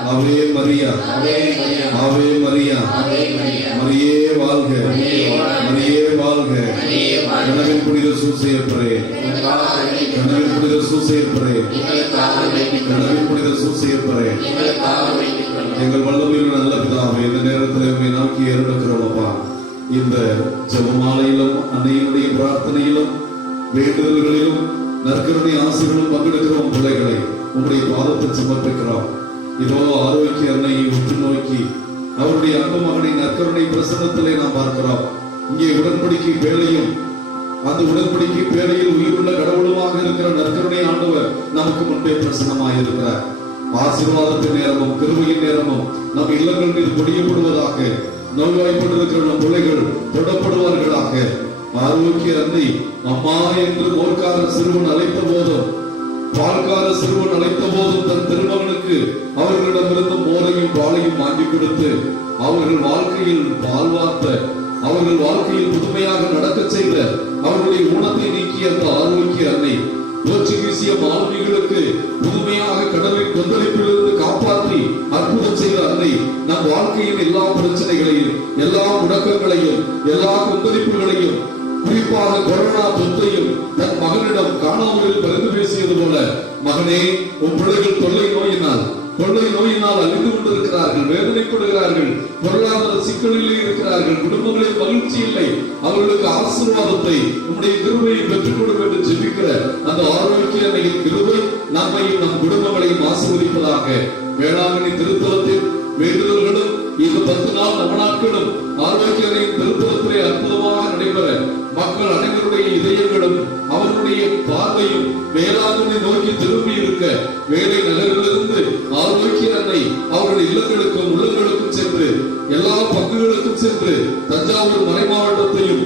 Maria, Maria, Maria, Maria, வாழ்க. கனவில் புனித சூசையப்பரே, கனவில் புனித சூசையப்பரே, கனவில் புனித சூசையப்பரே, எங்கள் வல்லமையுள்ள நல்ல பிதாவே, இந்த நேரத்தில் உம்மை நோக்கி ஏறெடுக்கிறோம் அப்பா. இந்த ஜெபமாலையிலும் அன்னையினுடைய பிரார்த்தனையிலும் வேண்டுதல்களிலும் நற்கருணை ஆசைகளும் பங்கெடுக்கிறோம் பிள்ளைகளை உங்களுடைய பாதத்தில் சமர்ப்பிக்கிறோம். இதோ ஆரோக்கிய அன்னையை உற்று நோக்கி அவருடைய அன்பு மகனை நற்கருணை பிரசன்னத்திலே நாம் பார்க்கிறோம். இங்கே உடன்படிக்கை பேழையும் அந்த உடன்படிக்கை பேழையில் உயிருள்ள கடவுளுமாக இருக்கிற நற்கருணை ஆண்டவர் நமக்கு முன்பே பிரசன்னமாக இருக்கிறார். ஆசீர்வாதத்தின் நேரமும் கிருபையின் நேரமும் நம் இல்லங்கள் மீது பொழியப்படுவதாக. நோய்வாய்ப்பட்டிருக்கிற நம் பிள்ளைகள் தொடப்படுவார்களாக. ஆரோக்கிய அன்னை அம்மா என்று மோர்க்கார சிறுவன் அழைத்த போதும் பால்கார சிறுவன் அழைத்த போதும் தன் திருமகனுக்கு அவர்களிடமிருந்து மோரையும் பாலையும் வாங்கி கொடுத்து அவர்கள் வாழ்க்கையில் பால் வார்த்த, அவர்கள் வாழ்க்கையில் புதுமையாக நடக்க செய்த, அவர்களுடைய ஊனத்தை நீக்கிய அந்த ஆரோக்கிய அன்னை போர்ச்சுகீசிய மாணவிகளுக்கு புதுமையாக கடலின் கொந்தளிப்பிலிருந்து காப்பாற்றி அற்புதம் செய்த அன்னை நம் வாழ்க்கையின் எல்லா பிரச்சனைகளையும், எல்லா முடக்கங்களையும், எல்லா கொந்தளிப்புகளையும், குறிப்பாக கொரோனா தொற்றையும் தன் மகனிடம் காணாமலில் பரிந்து பேசியது போல, மகனே உன் பிள்ளைகள் கொள்ளை நோயினால் அழிந்து கொண்டிருக்கிறார்கள், வேதனைப்படுகிறார்கள், பொருளாதார சிக்கலிலே இருக்கிறார்கள், குடும்பங்களில் மகிழ்ச்சி இல்லை, அவர்களுக்கு ஆசீர்வாதத்தை உம்முடைய கிருபையை பெற்றுக் கொள்ளும் என்று ஜெபிக்கிற அந்த ஆரோக்கிய அன்னையின் கிருபை நம்மையும் நம் குடும்பங்களையும் ஆசீர்வதிப்பதாக. வேளாங்கண்ணி திருத்தலத்தில் வேண்டுதல்களும் இந்த 10 நாள் நவநாட்களும் ஆரோக்கிய அன்னையின் திருத்தலத்திலே அற்புதமாக நடைபெற மக்கள் அனைவருடைய இதயங்களும் அவர்களுடைய பார்வையும் வேளாங்கண்ணி நோக்கி திரும்பி இருக்க வேலை நகரிலிருந்து ஆரோக்கிய அன்னை அவர்கள் இல்லங்களுக்கும் உள்ளங்களுக்கும் சென்று எல்லா பங்குகளுக்கும் சென்று தஞ்சாவூர் மறைமாவட்டத்தையும்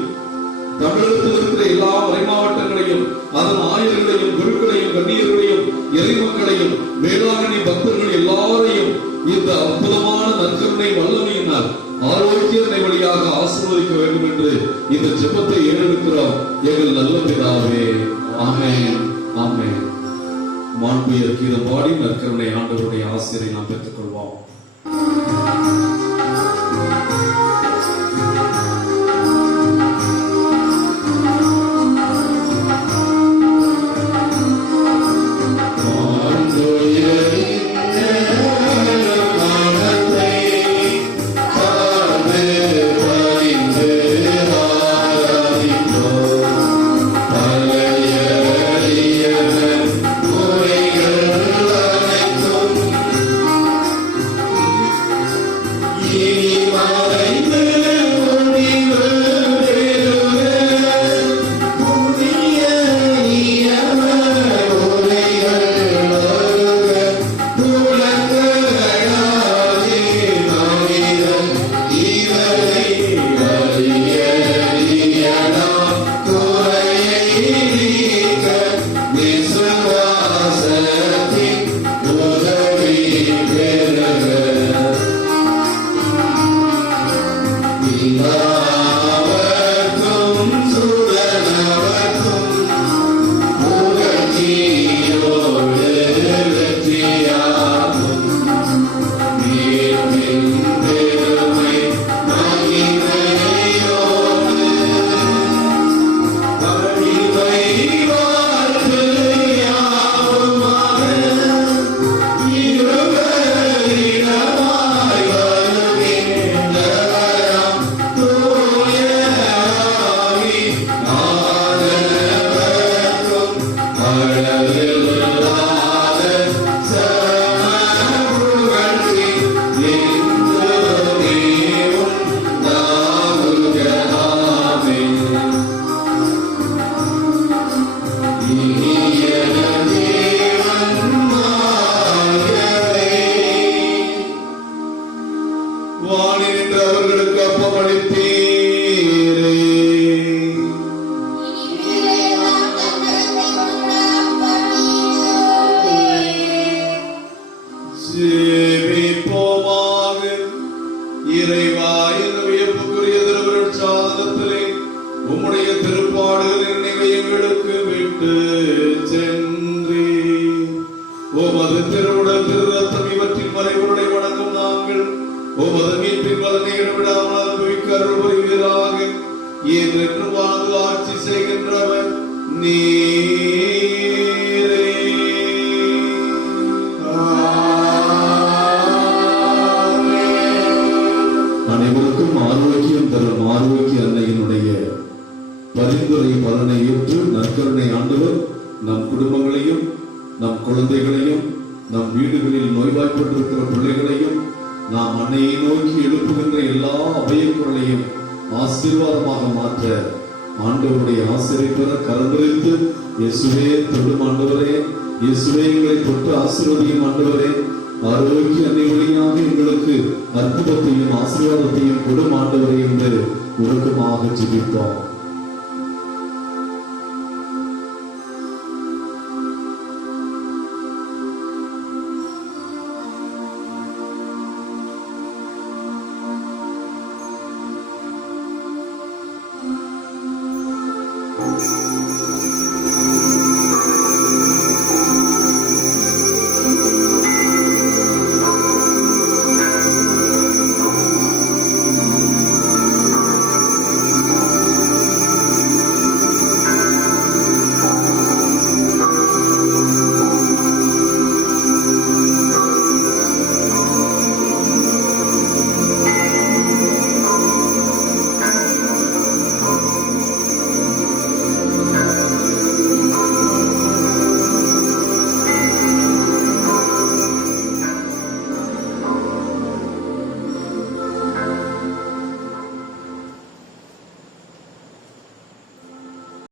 தமிழகத்தில் இருக்கிற எல்லா மறைமாவட்டங்களையும் அதன் ஆயர்களையும் குருக்களையும் கண்ணியர்களையும் இறைமக்களையும் வேளாங்கண்ணி பக்தர்கள் எல்லாரையும் இந்த அற்புதமான நற்கருணை வல்லமையினால் ஆரோக்கிய அன்னை வழியாக ஆசீர்வதிக்க வேண்டும் என்று இந்த ஜெபத்தை ஏறெடுக்கிறோம் எங்கள் நல்ல பிதாவே. ஆமென், ஆமென். மாண்புயர் கீதம் பாடி நற்கருணை ஆண்டவருடைய ஆசிரை நாம் பெற்றுக் கொள்வோம். உமது மீட்பின் பலனை விடாமல் அனுபவிக்க அருள் புரிவீராக. என்றென்றும் என்றென்றும் வாழ்ந்து ஆட்சி செய்கின்றவர் நீரே. அனைவருக்கும் ஆரோக்கியம் தரும் ஆரோக்கிய அன்னையினுடைய பரிந்துரை பலனை ஏற்று நற்கருணை ஆண்டவர் நம் குடும்பங்களையும் நம் குழந்தைகளையும் நம் வீடுகளில் நோய்வாய்ப்பட்டிருக்கிற பிள்ளைகளையும் நாம் அன்னையை நோக்கி எழுப்புகின்ற எல்லா அபயக்குரலையும் ஆசீர்வாதமாக மாற்ற ஆண்டவருடைய ஆசிரியை பெற கலந்துரைத்து இயேசுவே தொடும் ஆண்டவரே, இயேசுவே எங்களை தொட்டு ஆசீர்வதியும் ஆண்டவரே, ஆரோக்கிய அன்னை வழியாக எங்களுக்கு அற்புதத்தையும் ஆசீர்வாதத்தையும் கொடும் ஆண்டவரே என்று உருக்கமாக ஜெபிப்போம்.